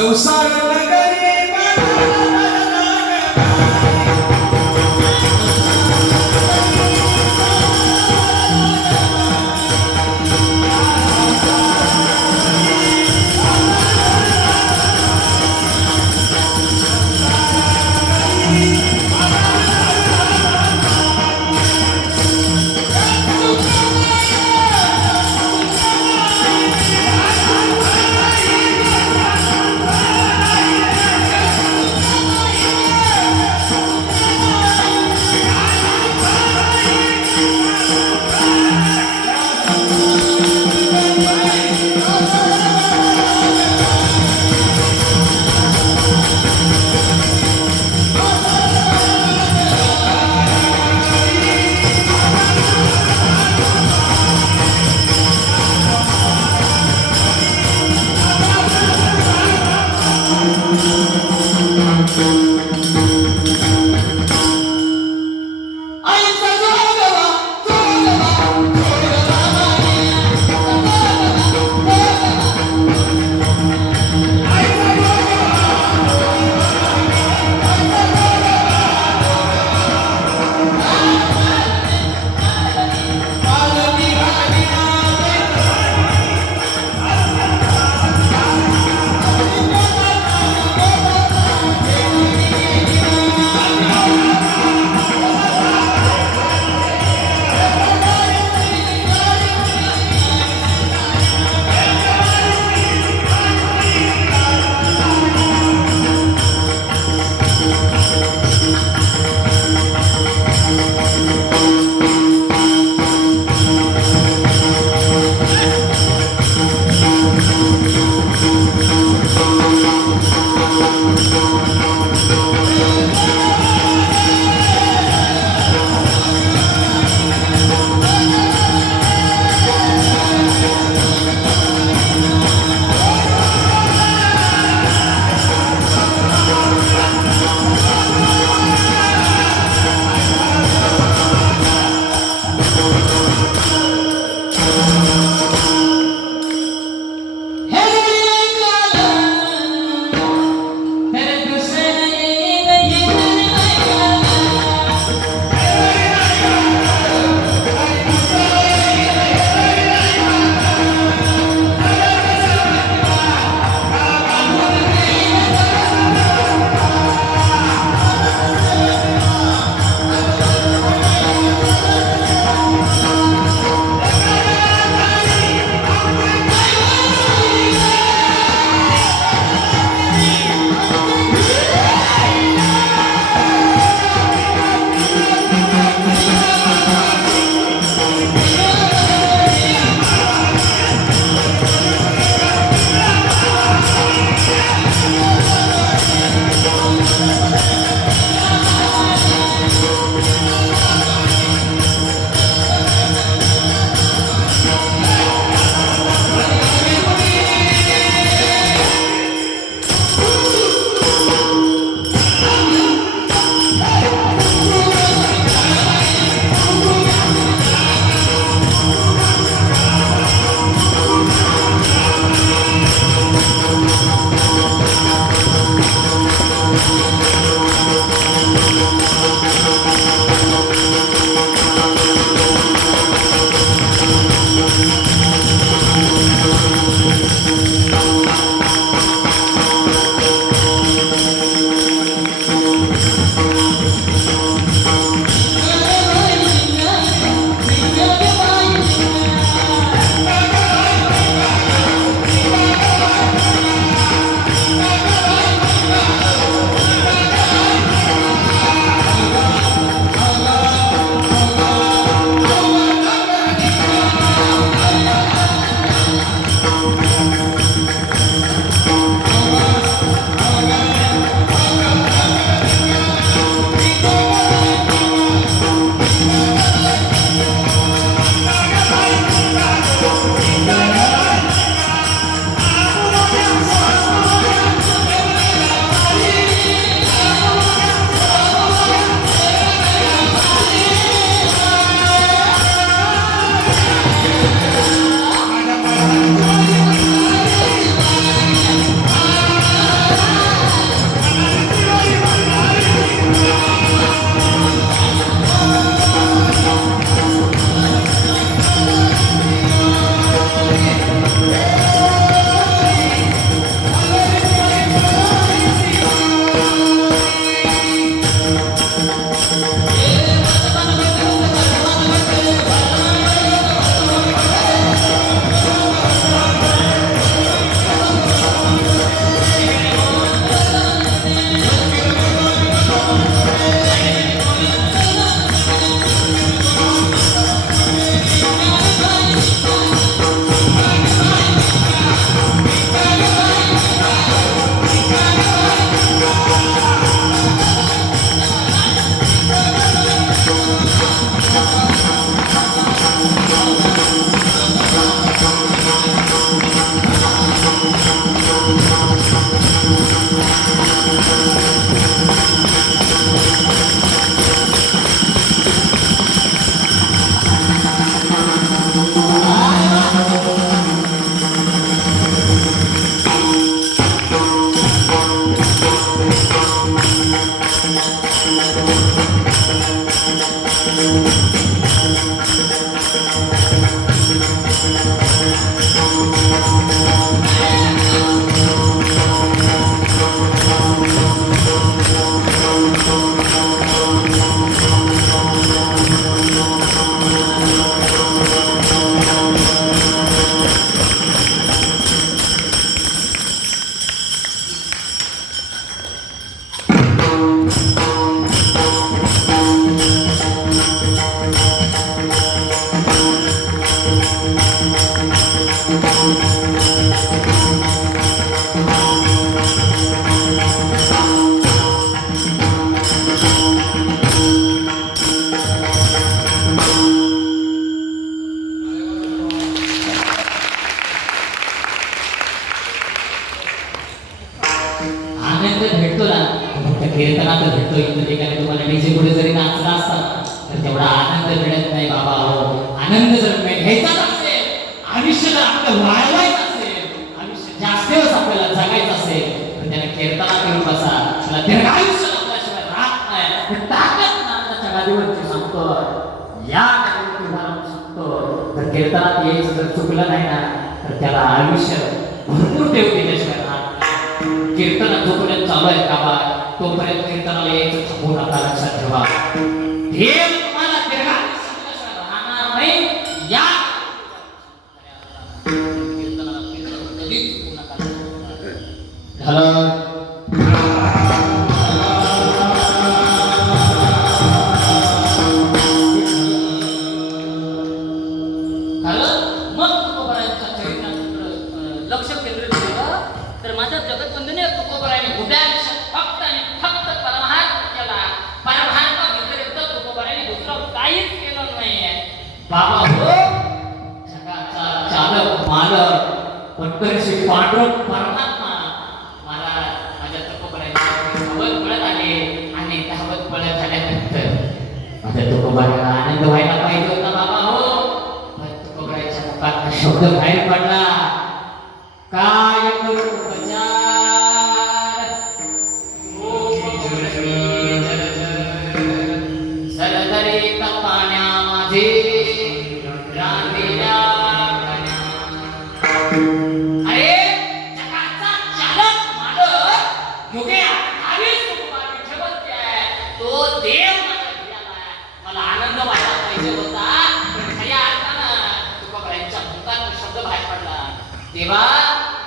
संसार नगरी कीर्तनात भेटतो इतर ठिकाणी तुम्हाला डीजे पुढे जरी नाचला असता तर तेवढा आनंद मिळत नाही बाबा हो. आनंद जर घ्यायचाच असेल, आयुष्य जर आपलं वाढवायचं असेल, आयुष्य जास्त दिवस आपल्याला जगायचं असेल तर त्याला कीर्तनात येऊन बसा. त्याला दीर्घायुष्य आपल्याशिवाय राहत नाही. ताकद नाथाच्या गादीवरची सांगतो, या गादीवरती उभारून सांगतो. तर कीर्तनात यायचं जर चुकलं नाही ना तर त्याला आयुष्य भरपूर देव दिल्याशिवाय राहत नाही. कीर्तन जोपर्यंत चालू आहे गावा तोपर्यंत कीर्तनाला यायचं थांबू नका. लक्षात ठेवा, देव तुम्हाला दीर्घायुष्य दिल्याशिवाय राहणार नाही. या कीर्तनाला कधीच चुकू नका. झालं लक्ष केंद्रित केलं तर माझ्या जगतवंदनीय तुकोबराने उभ्या आयुष्यात फक्त आणि फक्त परमार्थ केला. परमार्थ व्यतिरिक्त तुकोबराने दुसरं काहीच केलं नाहीये. बाबा हो, जगाचा चालक मालक पंढरीशी पांडुरंग परमात्मा मला माझ्या तुकोबराने धावत पळत आले आणि धावत पळत झाल्यानंतर माझ्या तुकोबराला आनंद व्हायला पाहिजे होता बाबा हो. पण तुकोबराच्या मुखात शब्द बाहेर पडला, काय करू उपचार, सरदरीत पाण्या माझे रांधेल्या कण्या. अरे जगाचा चालक मालक युगे 28 तुकोबाने ठेवत आहे. तो देव माझ्या घरी आलाय. मला आनंद व्हायला पाहिजे होता पण खऱ्या अर्थानं तुकोबांच्या मुखात शब्द बाहेर पडला. देवा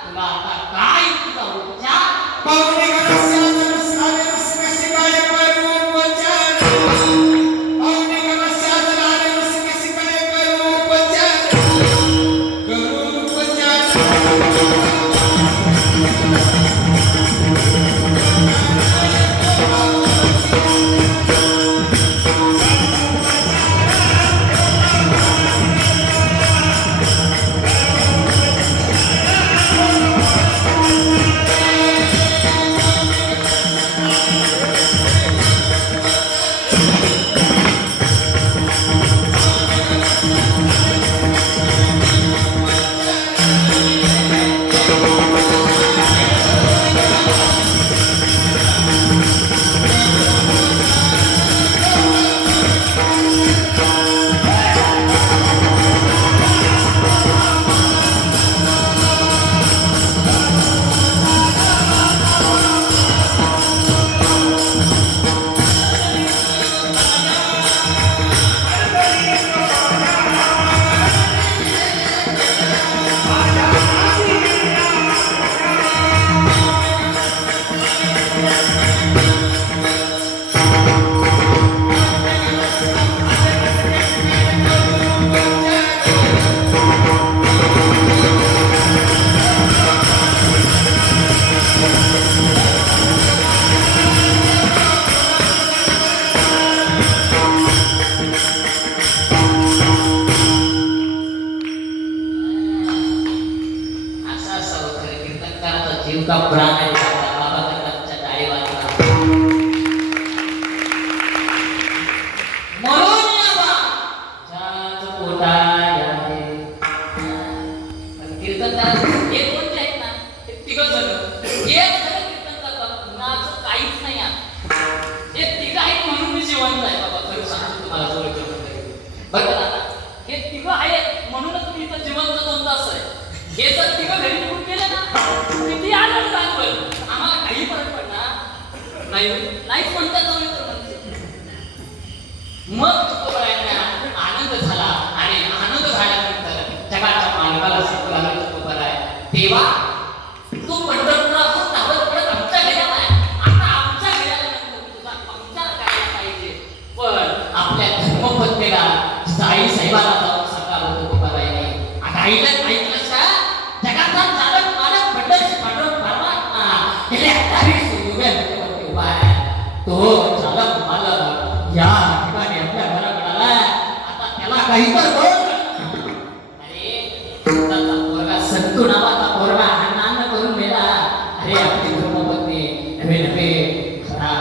तुला आता काय तुझा उपचार, पाहुणे घरात सारे कसे काय करू उपचार, पाहुणे घरात सारे कसे काय करू उपचार, करू उपचार. जीवका प्राण आहे बाबा त्यांच्या डाळी वाजला म्हणून यावा ज्याचं पोटा यावे. कीर्तनकार हे कोणते आहेत ना ते तिघं जण एक जण कीर्तन करतात, कुणाचं काहीच नाही आहे. हे तिघं आहेत म्हणून मी जिवंत आहे बाबा. खरं सांगतो तुम्हाला बरं का, हे तिघं आहेत म्हणूनच मी इथं जिवंत 2 तास आहे. हे जर तिघं घरी निघून गेले ना किती आनंद दाखवल, आम्हाला काही फरक पडणार नाही. नाहीच म्हणतात तुम्ही तर म्हणते. मग तुकोबरायांना आनंद झाला आणि आनंद झाल्यानंतर जगाच्या मालकाला सांगला तुकोबराय, देवा तू पंढरपुरातून धावत पडत आमच्या घरी आलाय. आता आमच्या घरी आल्यानंतर तुझा संसार करायला पाहिजे. पण आपल्या धर्मपत्नीला साई साहेबाला जाऊन सांगा तुकोबरायाने. आता ऐकलंस का, जगाचा चालक मालक पंढरीशी पांडुरंग परमात्मा गेल्या 28 युगांमध्ये उभा आहे. तो चालक मालक या ठिकाणी आपल्या घराकडे आलाय. आता त्याला काही तर बोल. अरे त्याचा पोरगा संतू नावाचा पोरगा हा नांद करून मेला. अरे आपली धर्मपत्नी नवे नवे खरा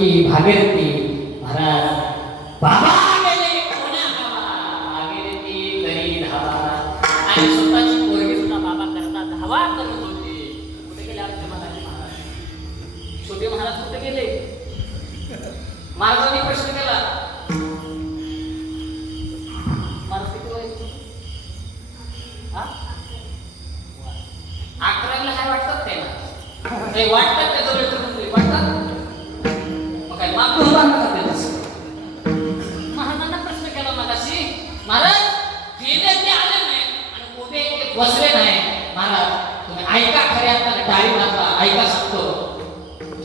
सरस्वती भागीरथी महाराज बाबा गेले कोण्या गावा भागीरथी तरी धावा आणि स्वतःची पोरगी सुद्धा बाबा करता धावा करत होते. कुठे गेले आमचे महाराज? छोटे महाराज कुठे गेले? महाराजांनी प्रश्न केला, महाराज किती वय? 11ला काय वाटतात ते ना? ते वाटतात त्याजवळ वाटतात मग काय मागून उभा करते तसं. महाराजांना प्रश्न केला मगाशी, महाराज गेले ते आले नाही आणि उभे ते बसले नाही. महाराज तुम्ही ऐका, खरे आता टाळी वाजवा, ऐका सांगतो.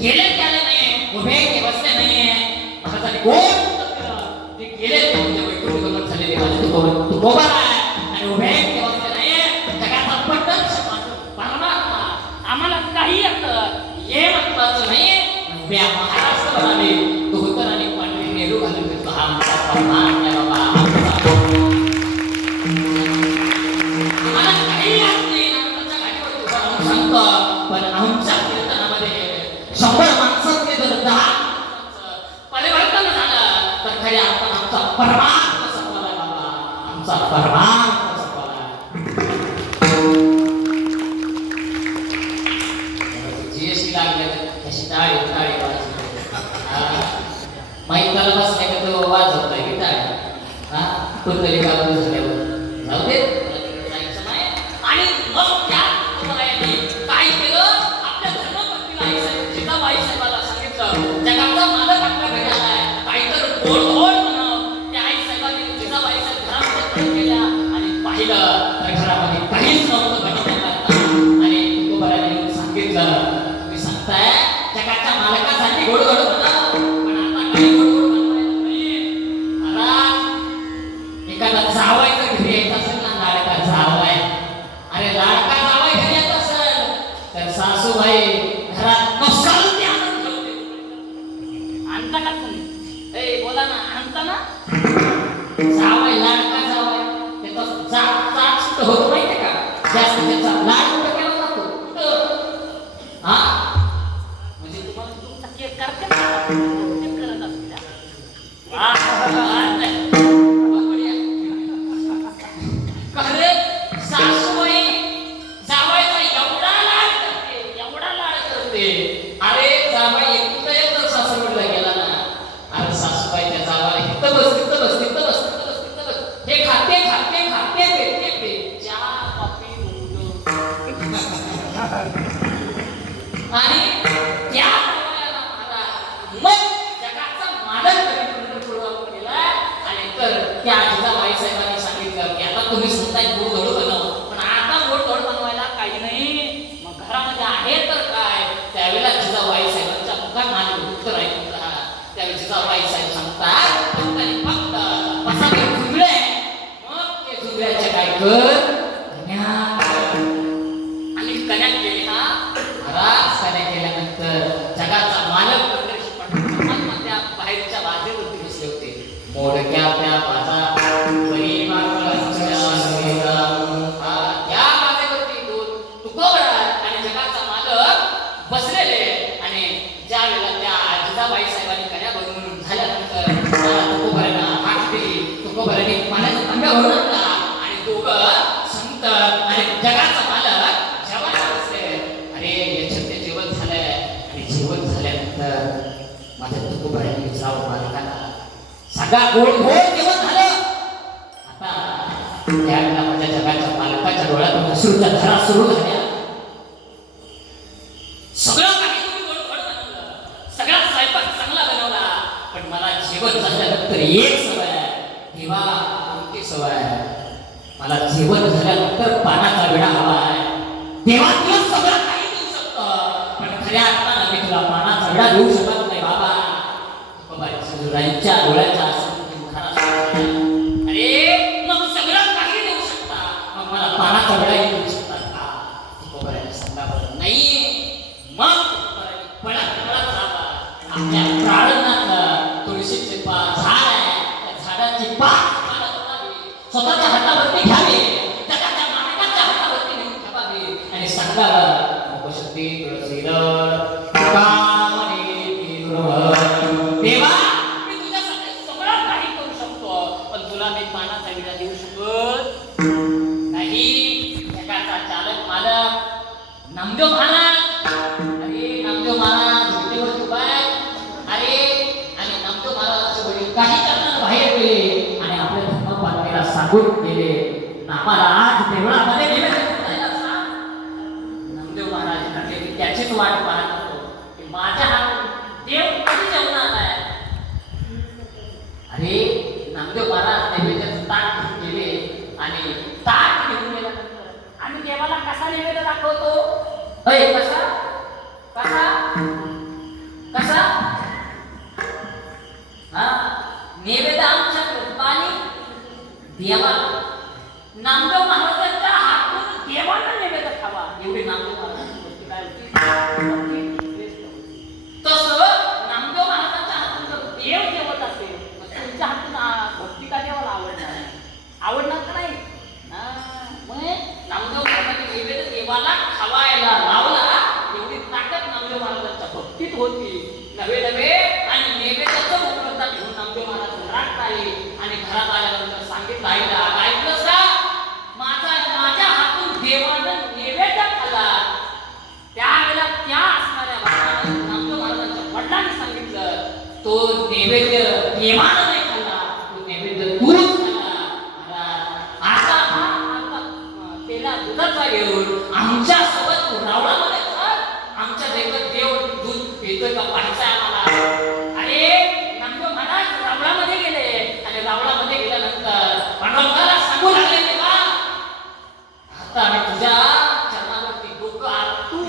गेले ते आले नाही, उभे ते बसले नाहीये. महाराजांनी कोण ते गेले ते म्हणजे वैकुंठ गमन झालेले माझे तू कोबा आहे आणि उभे ते बसले नाहीये. जगाचा पटच परमात्मा आम्हाला काही येतं हे महत्वाचं नाही. उभ्या महाराष्ट्र बनावे तो होतर आणि पांढरी नेहरू घालून देतो हा आमचा परमात्मा बाबा. आम्हाला काही येत नाही, आमच्या गाडीवर उभा राहून सांगतो. पण आमच्या कीर्तनामध्ये 100 माणसांचे जर 10 परिवर्तन झालं तर खरे आपण आमचा परमात्मा संपवला बाबा, आमचा परमात्मा संपवला. जीएसटी लागले कशी टाळी टाळी वाजली. माईकला बसले का तो वाजवत आहे की टाळी. कुठतरी गावाला झाल्यावर जाऊ दे जायचं नाही. आणि मग त्या मुलांनी काय केलं, आपल्या धर्मपत्नीला जिजाबाई साहेबाला सांगितलं, जगाचा मालक आपल्या घरी आलाय, काहीतरी गोड गोड म्हणाव. त्या आई साहेबांनी जिजाबाई साहेब घरामध्ये गेल्या आणि पाहिलं तर घरामध्ये काहीच नव्हतं बनवण्याकरता. आणि तुकोबाराने येऊन सांगितलं, तुम्ही सांगताय जगाच्या मालकासाठी गोड गोड म्हणाव, पण आता काही गोड गोड बनवायला नाही. महाराज एखादा जावई जर घरी येत असेल ना, लाडका जावई, अरे लाडका जावई घरी येत असेल तर सासूबाई घरात नसलती आणून ठेवते. आणता का तुम्ही? ए बोला ना, आणता ना? जावई लाडका जावई त्याचा जात होत माहितीये का? जास्त त्याचा लाड कुठं केला जातो? हा म्हणजे तुम्हाला तुमचा केक करते ना, ते करत असतील. खरे सासूबाई जावयाचा एवढा लाड करते. अरे जावई एकटा एक जर सासूबाईला गेला ना, अरे सासूबाई त्या जावाला इथं बस तिथं बस तिथं बस तिथं बस तिथं बस, हे खाते खाते खाते पेते पे चहा कॉफी दूध. आणि त्या जावयाला महाराज मग जगाचा मालक कधी पुढं गेला. आणि तर त्या जिजाबाई साहेबांनी सांगितलं की आता तुम्ही सांगताय गोड धोड बनव, पण आता गोड धोड बनवायला काही नाही, मग घरामध्ये आहे तर काय. त्यावेळेला जिजाबाई साहेबांच्या मुखात माझे उत्तर ऐकून राहा. त्यावेळी जिजाबाई साहेब सांगतात फक्त आणि फक्त बसावे झुंबळे, मग ते झुंबळ्याचे काय कर कन्या. आणि कन्या केली ना महाराज. कन्या केल्यानंतर जगाचा मालक परमात्मा त्या बाहेरच्या बाजेवरती बसले होते. मोडक्या त्या बाजा या बाजेवरती दोन तुकोबरा आणि जगाचा मालक बसलेले. आणि ज्या वेळेला त्या जिजाबाई साहेबांनी कन्या बनवून झाल्यानंतर तुकोबऱ्यांना हात दिली. तुकोबऱ्यांनी पाण्याचा तांब्या भरून आणला आणि दोघं संत आणि जगाचा मालक जेवायला बसले. अरे याच्यात ते जेवण झालंय आणि जेवण झाल्यानंतर माझ्या तुकोबऱ्यांनी जाऊ मालकाला सगळा गोड गोड जेवण झालं. आता त्यावेळेला माझ्या जगाच्या मालकाच्या डोळ्यातून अश्रूच्या धारा सुरू झाल्या. सगळं काही तुम्ही गोड गोड बनवलं, सगळा स्वयंपाक चांगला बनवला, पण मला जेवण झाल्यानंतर एक सवय आहे, देवा कोणती सवय आहे? मला जेवण झाल्यानंतर पानाचा विडा हवा आहे. देवा तुला सगळं काही देऊ शकतो, पण खऱ्या अर्थानं मी तुला पानाचा विडा देऊ शकत नाही बाबा. राईच्या डोळ्याच्या अरे मग सगळं काही देऊ शकता, मग मला पानाचा विडा देऊ शकतात का? तुकोबऱ्याने सांगा बरं. नाही. मग पळत पळत जावा. आपल्या प्राणनाथला तुळशीचे झाड आहे, त्या झाडाची पात स्वतःच्या हातावरती घ्यावी, जगाच्या मालकाच्या हातावरती नेऊन ठेवावी आणि सांगावं, तुळशी नामदेव महाराज, अरे नामदेव महाराज विटेवर उभाय. अरे आणि नामदेव महाराजांचे वडील काही कारणाने बाहेर गेले आणि आपल्या धर्मपत्नीला सांगून गेले, आम्हाला आज देवळामध्ये निवेदन करायला सांग. नामदेव महाराज म्हटले की त्याचीच वाट पाहत होतो की माझ्या हात देव कधी जेवणार आहे. अरे नामदेव महाराज नैवेद्याचं ताट घेऊन गेले आणि ताट घेऊन गेल्यानंतर आम्ही देवाला कसा नैवेद्य दाखवतो. अय कसा कसा कसा हा नैवेद्य आमच्या कृपाने देवाला, नामदेव महाराजांच्या हातून देवाला नैवेद्य खावा एवढी नामदेव महाराजांची गोष्ट काय होती. तसं नामदेव महाराजांच्या हातून जर देव जेवत असेल तर तुमच्या हातून भक्ती का देवाला आवडणार का नाही. मग नामदेव महाराजांनी नैवेद्य देवाला खावायला लावला एवढी ताकद नामदेव महाराजांच्या भक्तीत होती. नवे नवे आणि नैवेद्याचं मुखवटा घेऊन नामदेव महाराज घरात आले आणि घरात आल्यानंतर सांगितलं आईला, ऐकलंस का, माझ्या हातून देवानं नैवेद्य खाल्ला. त्यावेळेला त्या असणाऱ्या बाळाने नामदेव महाराजांच्या वडिलांनी सांगितलं, तो नैवेद्य देवानं नाही खाल्ला, तो नैवेद्य तूच खाल्ला. आता त्याला दुधाचा घेऊन आमच्या सोबत रावळामध्ये चल, आमच्या देखत देव दूध पितोय का पाहायचं आम्हाला. अरे नामदेव महाराज रावळामध्ये गेले आणि रावळामध्ये गेल्यानंतर पांडुरंगाला सांगू लागले, देवा आता आम्ही तुझ्या चरणावरती डोकं आरतू.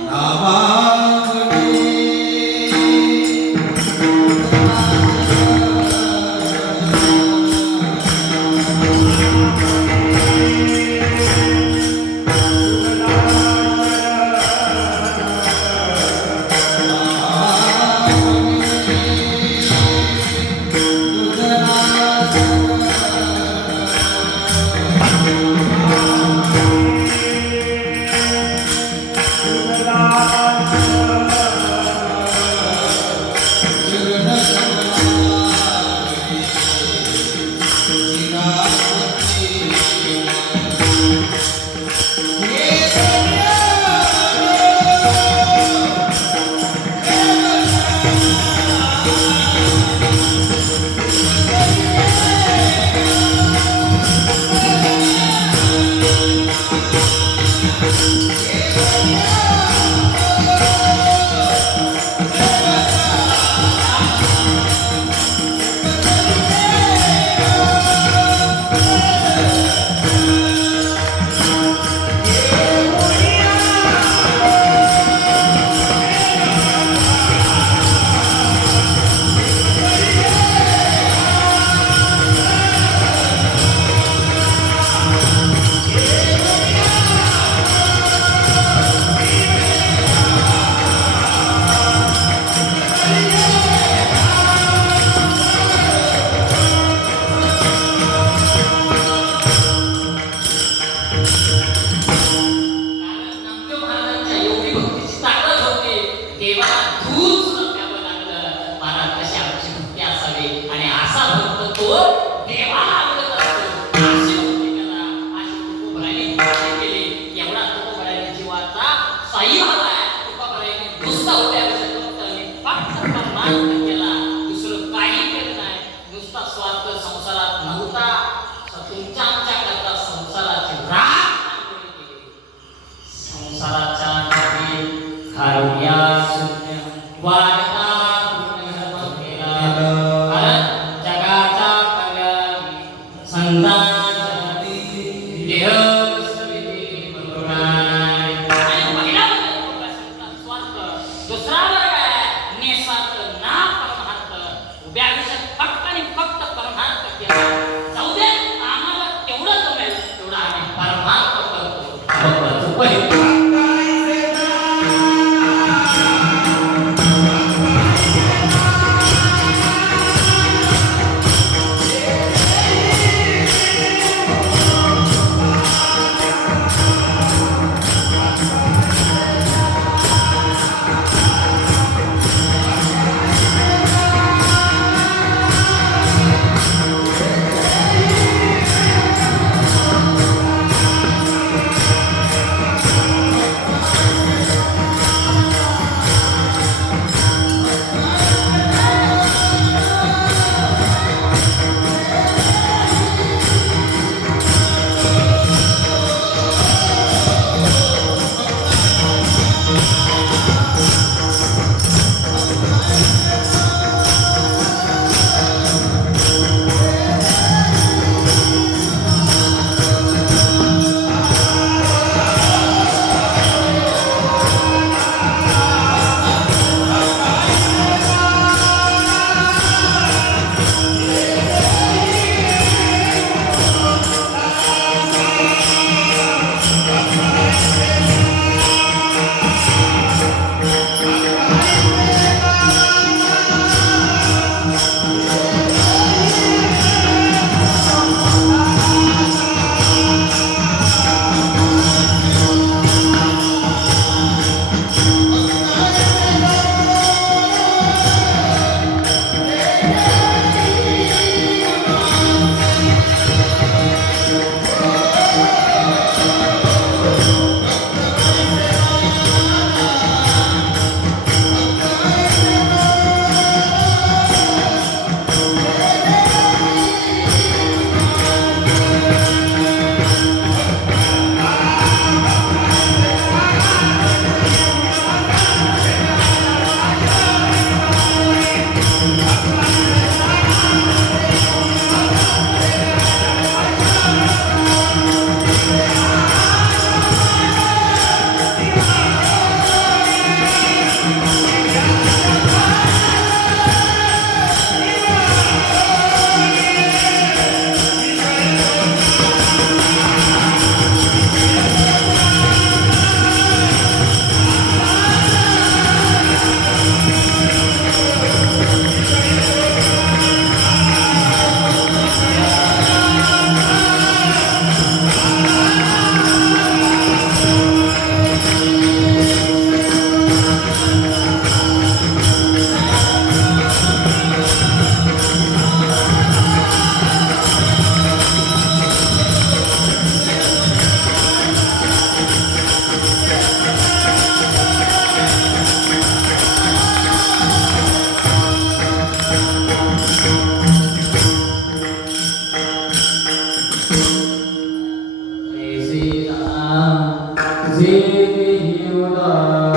तुझे देही उदास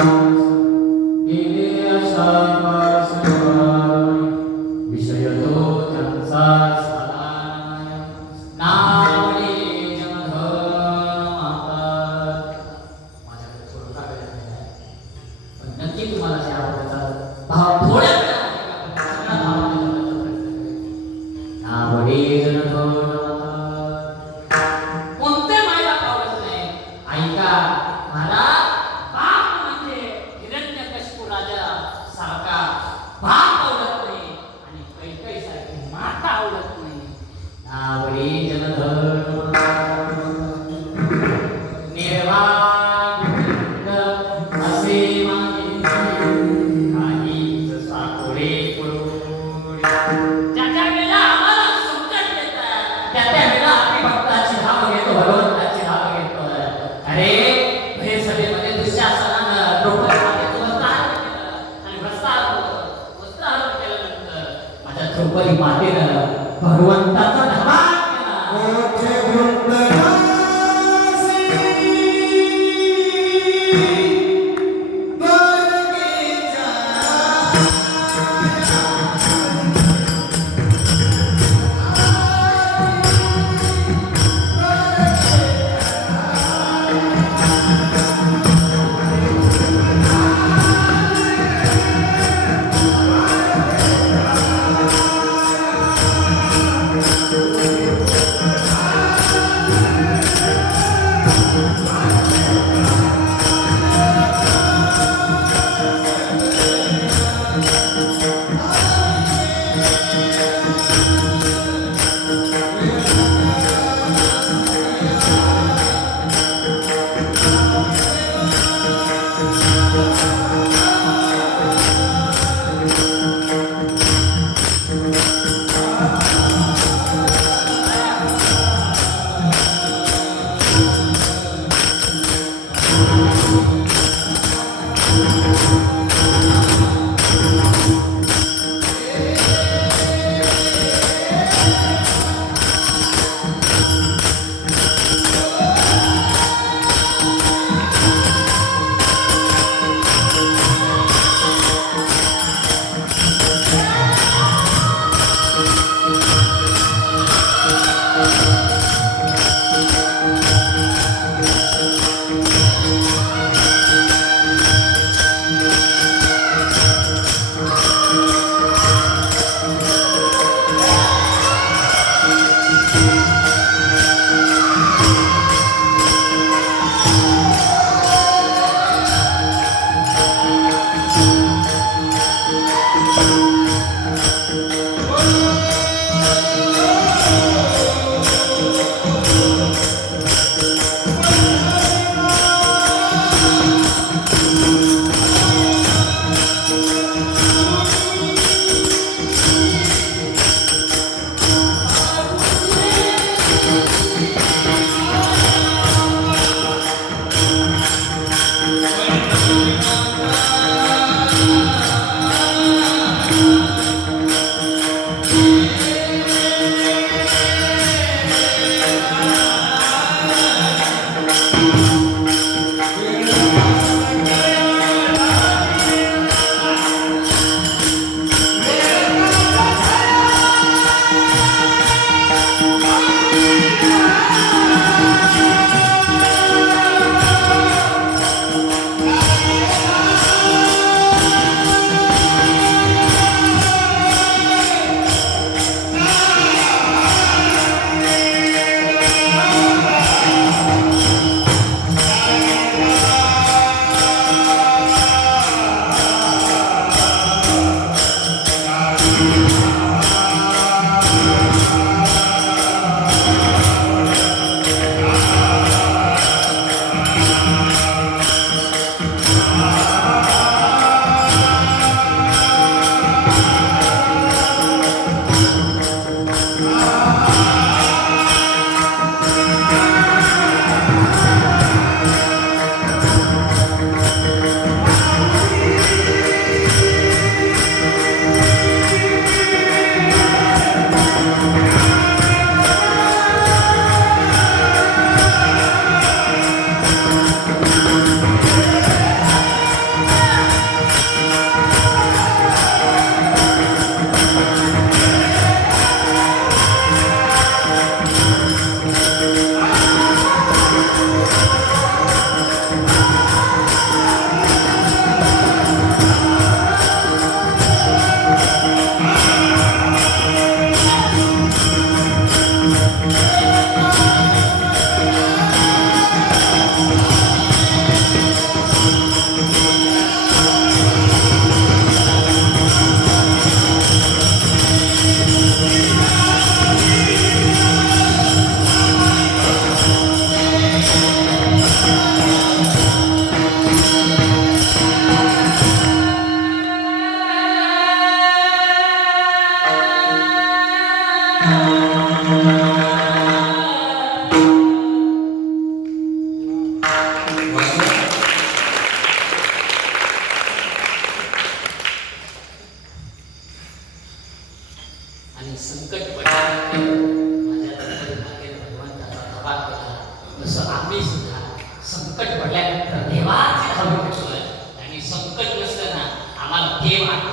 गेले आशापास विषय तो त्यांचा झाला नावडे जमधर माता. माझ्याकडे थोडा वेळ आहे, पण नक्की तुम्हाला जे आवडतं भाव थोड्या वेळामध्ये सगळ्या भावाने जमण्याचा प्रयत्न करेल. नावडे जमधर कोणते मायबाप आवडत नाही? ऐका मला बाप म्हणजे हिरण्यकशिपू राजा सारखा बाप आवडत नाही आणि कैकई सारखी माता आवडत नाही. नावडे जलधर निर्वाण गोविंद असे मागितले काहीच साकोरे पुरोडी. ज्याच्या वेळेला आम्हाला संकट येतात त्या त्या वेळेला आम्ही भक्ताची धाव घेतो, भगवंताची धाव घेतो. अरे हे सभेमध्ये दुःशासनानं द्रौपदीमातेचं वस्त्रहरण केलं आणि वस्त्रहरण केल्यानंतर माझ्या द्रौपदी मातेनं भगवंताचा धावा केला. मोठे वृंदरासी द्वारकेच्या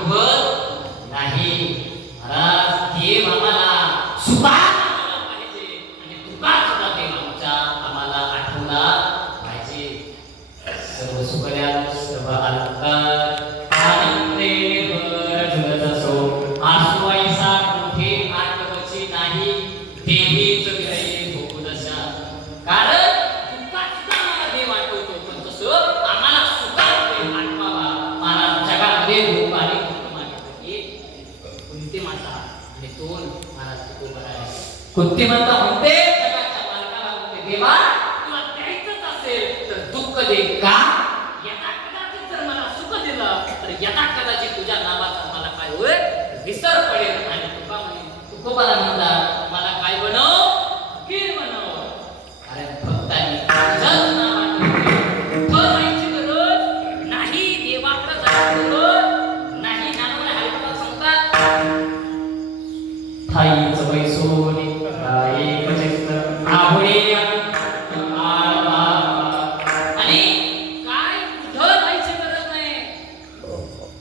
आठवत नाही. महाराज देव आम्हाला सुखात आम्हाला पाहिजे आणि दुःखात सुद्धा देव आम्हाला आठवला पाहिजे. सर्व सुखल्या सर्व अलंकार आनंदे निर्भर झुलत असो आसुवाईसा कुठे आठवची नाही देवीच विरही भोगू दशा. कारण दुःखात सुद्धा आम्हाला देव आठवतो पण तसं आम्हाला सुखात देव आठवावा. महाराज जगामध्ये लोक आणि कुंती माता आणि दोन महाराज तुकोबा आहे. कुंती माता म्हणते जगाच्या मालकाला म्हणते देवा तुला द्यायचंच असेल तर दुःख दे. का यथा कदाचित जर मला सुख दिलं तर यथा कदाचित तुझ्या नावाचा मला काय होय विसर पडेल. आणि तुकोबाला म्हणतात मला काय बनव फकीर बनव. कारण भक्तांनी तुझ्याच नावाने फळायची गरज नाही. देवाकडे जायची गरज नाही. ज्ञानोबा हरिपाठ सांगतात ठाईच वैसोनी एक चित्त आवडे आणि काय कुठं जायची गरज नाही.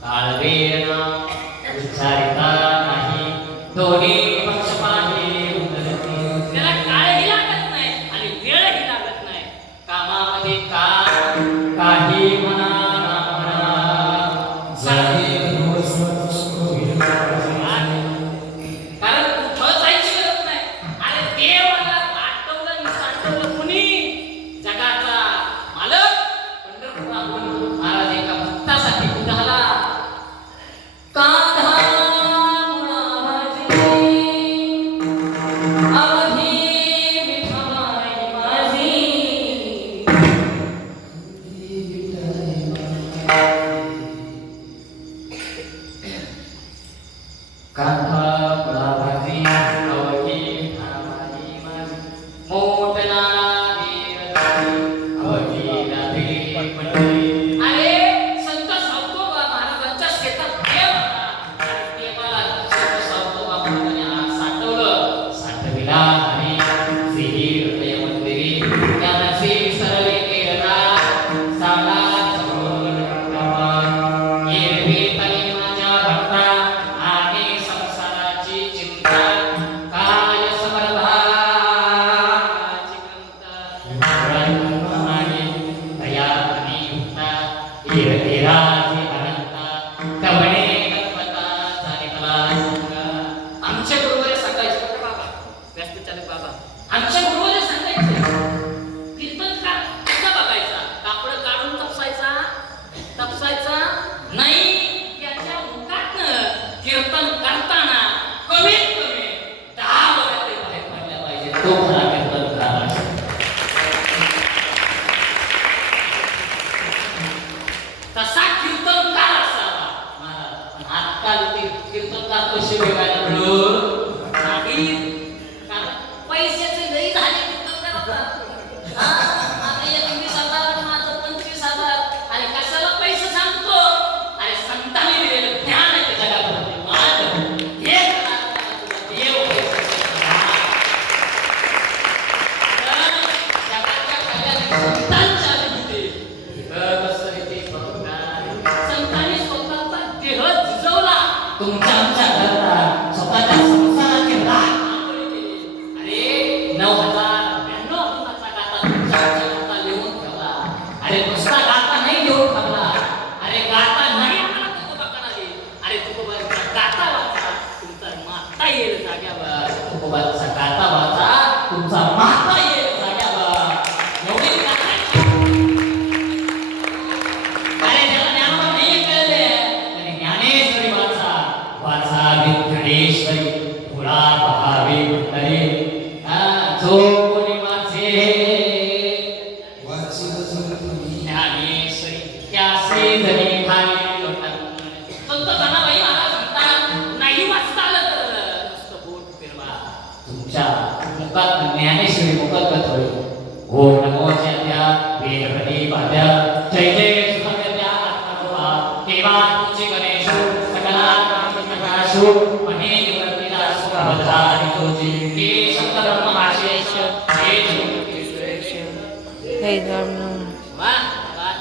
काळवेना उच्चारिता नाही दोन्ही पक्ष पाहे उतरते. त्याला काळही लागत नाही आणि वेळही लागत नाही. कामामध्ये काही म्हणा ना म्हणा जागे रोज कारण कुठं जायची गरज नाही. अरे देवाला आठवलं निसाटवलं कुणी जगाचा मालक पंढरपुराहून महाराज एका भक्तासाठी निघाला. कांधा मुळाची अवधी विठाई माझी कांधा मुळाची अवधी विठाई माझी मोठना अरे संत सावतोबा महाराजांच्या शेतात देव होता. देवाला संत सावतोबा महाराजांनी साठवलं. साठविला आणि श्री हृदय मंदिरी ज्ञानाची सरळे केला साला समोर प्रमाण एरवी तरी माझ्या भक्ता आणि संसाराची चिंता काय समर्था आमच्या गुरुवारी सांगायचे बाबा व्यस्त चालक बाबा आमच्या गुरुवारी सांगायचे कीर्तनकार कसा बघायचा कापड काढून तपसायचा नाही. त्याच्या मुखातनं कीर्तन करताना कमीत कमी 10 वेळा ते बाहेर पडल्या पाहिजे. तो खरा कीर्तनकार. तसा कीर्तनकार असावा महाराज. पण आजकाल ते कीर्तनकार कसे बघायला मिळून नाही. कारण पैशाचे लई झाले कीर्तनकार आता. आता 21,000 माझं 25,000. अरे कशाला पैसे सांगतो. अरे संतांनी दिलेलं ज्ञान आहे ते जगामध्ये माझं हे करा तुला देव पैसे जगाच्या कल्याण संतांच्या विनंती कसं ते संतांनी स्वतःचा देह झिजवला तुमच्या आमच्या घरात स्वतःच्या संसाराची राख आंघोळी केली. अरे 9,092 अंकाचा गाथा तुमच्या आमच्या गाथा लिहून ठेवला. अरे नुसता गाथा नाही लिहून ठेवला. अरे गाथा नाही आम्हाला तुकोबा कळाली. अरे तुकोबाचा गाथा वाचा तुमचा माता येईल जाग्यावर. तुकोबाचा गाथा वाचा तुमचा माता येईल जाग्यावर. एवढी गाथा अरे ज्याला ज्ञानोबा नाही कळले त्याने ज्ञानेश्वरी वाचा विठ्ठलेश्वरी तुला पहावे विठ्ठले. जो कोणी वाचे ज्ञानेश्वरी त्यासे जरी खाली लोटतात. संत जनाबाई महाराज म्हणतात नाही वाचता आलं तर नुसतं बोट फिरवा. तुमच्या मुखात ज्ञानेश्वरी मुखात होईल. ओम नमो ज्ञात्या वेदपदी पाद्या जय जय सुखद्या आत्मरूपा देवा तुझे गणेश सकला प्रकाशो मने निवर्तिदासो अवधारी तुझे हे शंकर महाशेष हे जगदीश्वरेश. हे राम वाह वाह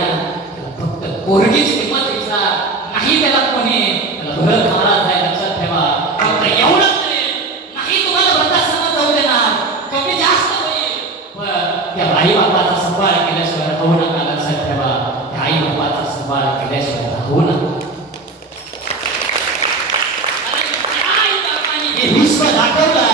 ना त्याला फक्त पोरगीच किंमत विचारा, नाही त्याला कोणी त्याला भरत महाराज आहे लक्षात ठेवा. फक्त एवढं करेल, नाही तुम्हाला वृद्धाश्रमात जाऊ देणार, कमी जास्त होईल, पण त्या आई बापाचा सांभाळ केल्याशिवाय राहू नका. लक्षात ठेवा, त्या आई बापाचा सांभाळ केल्याशिवाय राहू नका. हे विश्व दाखवलं,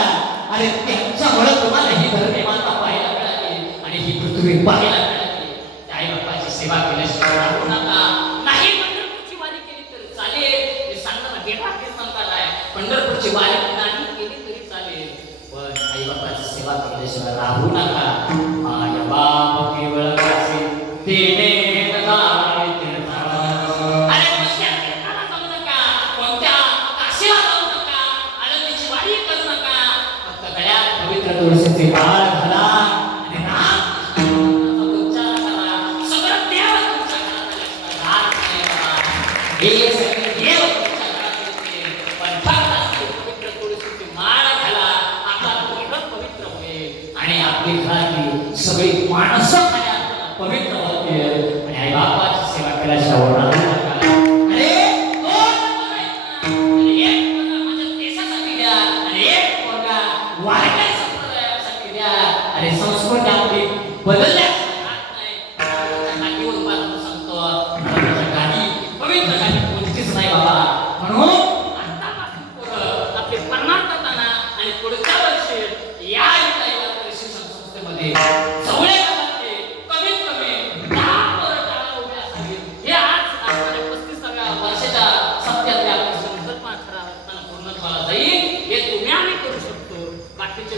अरे त्यांच्यामुळे तुम्हाला ही धर्मेमाता पाहायला मिळाली आणि ही पृथ्वी पाहायला मिळाली. त्या आई बापाची सेवा केल्याशिवाय राहू नका. नाही पंढरपूरची वारी केली तरी चालेल, हे सांगताना बेटा कीर्तनकार आहे, पंढरपूरची वारी नाही केली तरी चालेल, पण आई बापाची सेवा केल्याशिवाय राहू नका. माय बाप केवळ काशी तेने दगाई तीर्थाला. अरे कोणत्या तीर्थाला जाऊ नका, कोणत्या काशीला जाऊ नका, आनंदीची वारी करू नका. फक्त गळ्यात पवित्र तुळशीचे माळ घाला आणि नाम उच्चार करा. सगळं देव तुमच्या घरात आल्याशिवाय राहत नाही बाबा. हे सगळे देव तुमच्या घरात येते, पण फक्त पवित्र तुळशीची माळ घाला, आपला पूर्ण पवित्र होईल आणि आपली घरातली सगळी माणसं पवित्र होतील आणि आई बापाची सेवा केल्याशिवाय राहू नका. अरे एक पोरगा माझ्या देशासाठी द्या आणि एक पोरगा वारकरी संप्रदायासाठी द्या. अरे संस्कृती आपली बदलल्यास राहत नाही. गाडीवर उभा सांगतो, माझ्या गाडी पवित्र गाडी कोणतीच नाही बाबा. म्हणून आतापासून पोरं आपले परमार्थ करताना आणि पुढच्या वर्षी या शिक्षण संस्थेमध्ये जवळ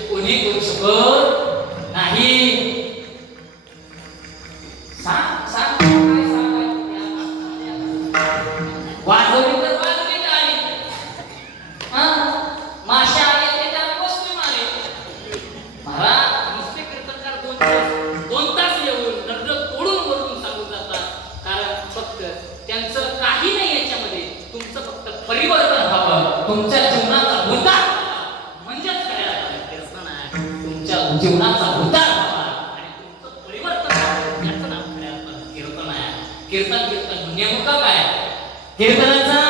कोणी करू शकत नाही. वाजवली तर वाजवी टाळी, माशा आल्या त्याच्या बसली मारे. महाराज नुसते कीर्तनकार दोन तास येऊन नंतर तोडून वरून सांगून जातात, कारण फक्त त्यांचं काही नाही याच्यामध्ये. तुमचं फक्त परिवर्तन व्हावं, तुमच्या जीवनाचा उद्धार जीवनाचा उद्धार व्हावा आणि तुमचं परिवर्तन व्हावं, याचं नाव खऱ्या कीर्तन आहे. कीर्तन कीर्तन नेमकं काय? कीर्तनाचा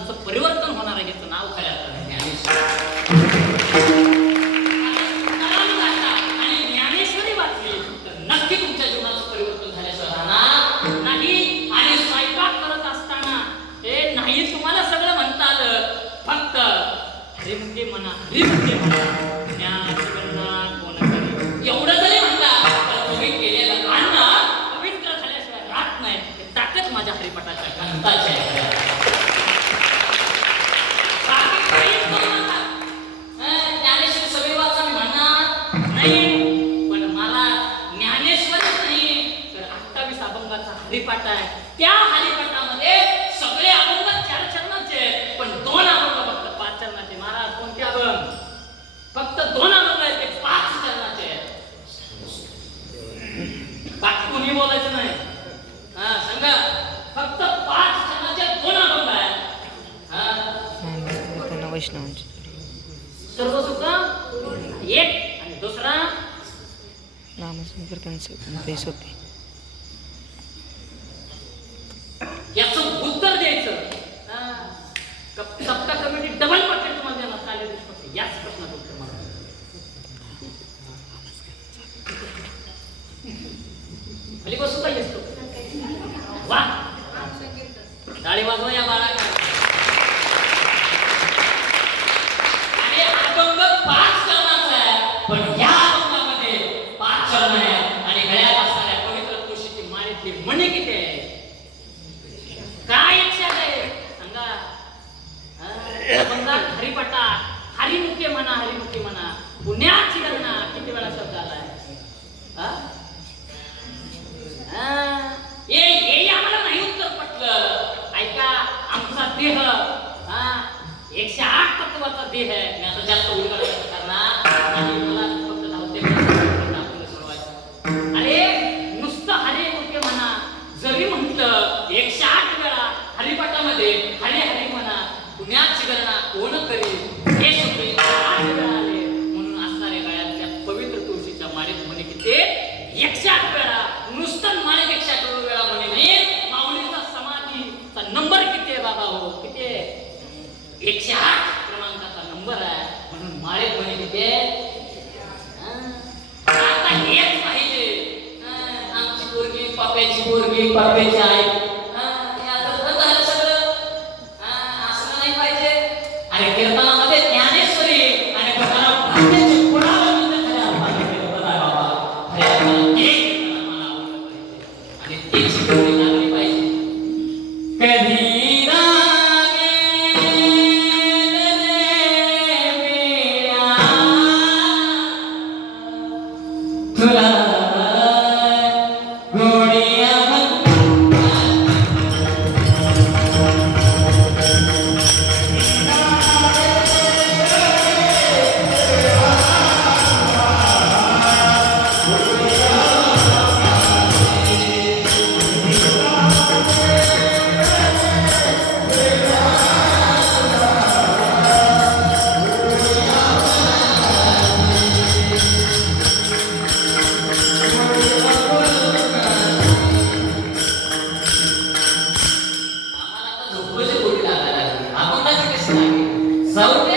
जीवनाचं परिवर्तन होणार आहे याचं नाव खऱ्या अर्थाने ज्ञानेश्वर. आणि ज्ञानेश्वरी वाचली तर नक्की तुमच्या जीवनाचं परिवर्तन झाल्याशिवाय राहणार नाही. आणि स्वयंपाक करत असताना हे नाही तुम्हाला सगळं म्हणता आलं, फक्त हरिमुखे म्हणा, हरिमुखे म्हणा, ज्ञानाची गणना कोण करेल एवढं जरी म्हणता तर तुम्ही केलेलं अन्न पवित्र झाल्याशिवाय राहत नाही. हे ताकद माझ्या हरिपटाच्या ग्रंथाची आहे. बाकी काहीच करू नका. ज्ञानेश्वर सगळी वाचा मी म्हणणार नाही, पण मला ज्ञानेश्वरच नाही तर 28 अभंगाचा हरिपाठ आहे. त्या हरिपाठामध्ये सगळे अभंग 4 चरणाचे आहेत, पण 2 अभंग फक्त 5 चरणाचे. महाराज कोणते अभंग? फक्त 2 अभंग आहेत, ते 5 चरणाचे आहेत. बाकी कोणी बोलायचं नाही. हा सांगा, फक्त 5 चरणाचे 2 अभंग आहेत. वैष्णवांची सर्व सुख एक आणि दुसरा नामसंकीर्तन बेस होते. याचं उत्तर द्यायचं. सप्ताह कमिटी डबल पट्टे तुम्हाला देणार काले देशपांडे याच प्रश्नाचं उत्तर मला. खाली बसू पाहिजे असतो. वा टाळी वाजवा या बाळाला. अरे अभंग 5 चरणाचा आहे, पण या अभंगामध्ये 5 चरण आहेत. आणि गळ्यात असणाऱ्या पवित्र तुळशीची माळेतली मणी किती आहे? काय लक्षात आहे सांगा. अभंगात हरिपटा हरिमुखे म्हणा, हरिमुखे म्हणा, पुण्याची गणना किती वेळा शब्द आलाय? हे आम्हाला नाही उत्तर पटलं. ऐका, आमचा देह 108 तत्वाचा देह आहे. मी आता जास्त उलगडा करणार आणि मला फक्त धावते टाकून सोडवायचं. अरे नुसतं हरिमुखे म्हणा जरी म्हटलं 108 वेळा हरिपाठामध्ये हरे हरे म्हणा, पुण्याची गणना कोण करील हे शब्द 8 वेळा आले. म्हणून असणाऱ्या गळ्यातल्या पवित्र तुळशीच्या माळेत म्हणे किती? 108 वेळा. नुसतं माळेत 108 वेळा म्हणे नाही. माऊलीचा समाधीचा नंबर किती आहे बाबा? हो किती आहे? 108 क्रमांकाचा नंबर आहे. म्हणून माळेत म्हणे किती आहे? आता हेच पाहिजे. आमची पोरगी पाप्याची पोरगी पाप्याची आई झालं सगळं. असं नाही पाहिजे. अरे कीर्तनामध्ये ज्ञानेश्वरी आणि भाग्याची पुरावा बाबा. मला आवडलं पाहिजे आणि तेच शिकवणी लागली पाहिजे. कधी तुला गोडिया साऊथ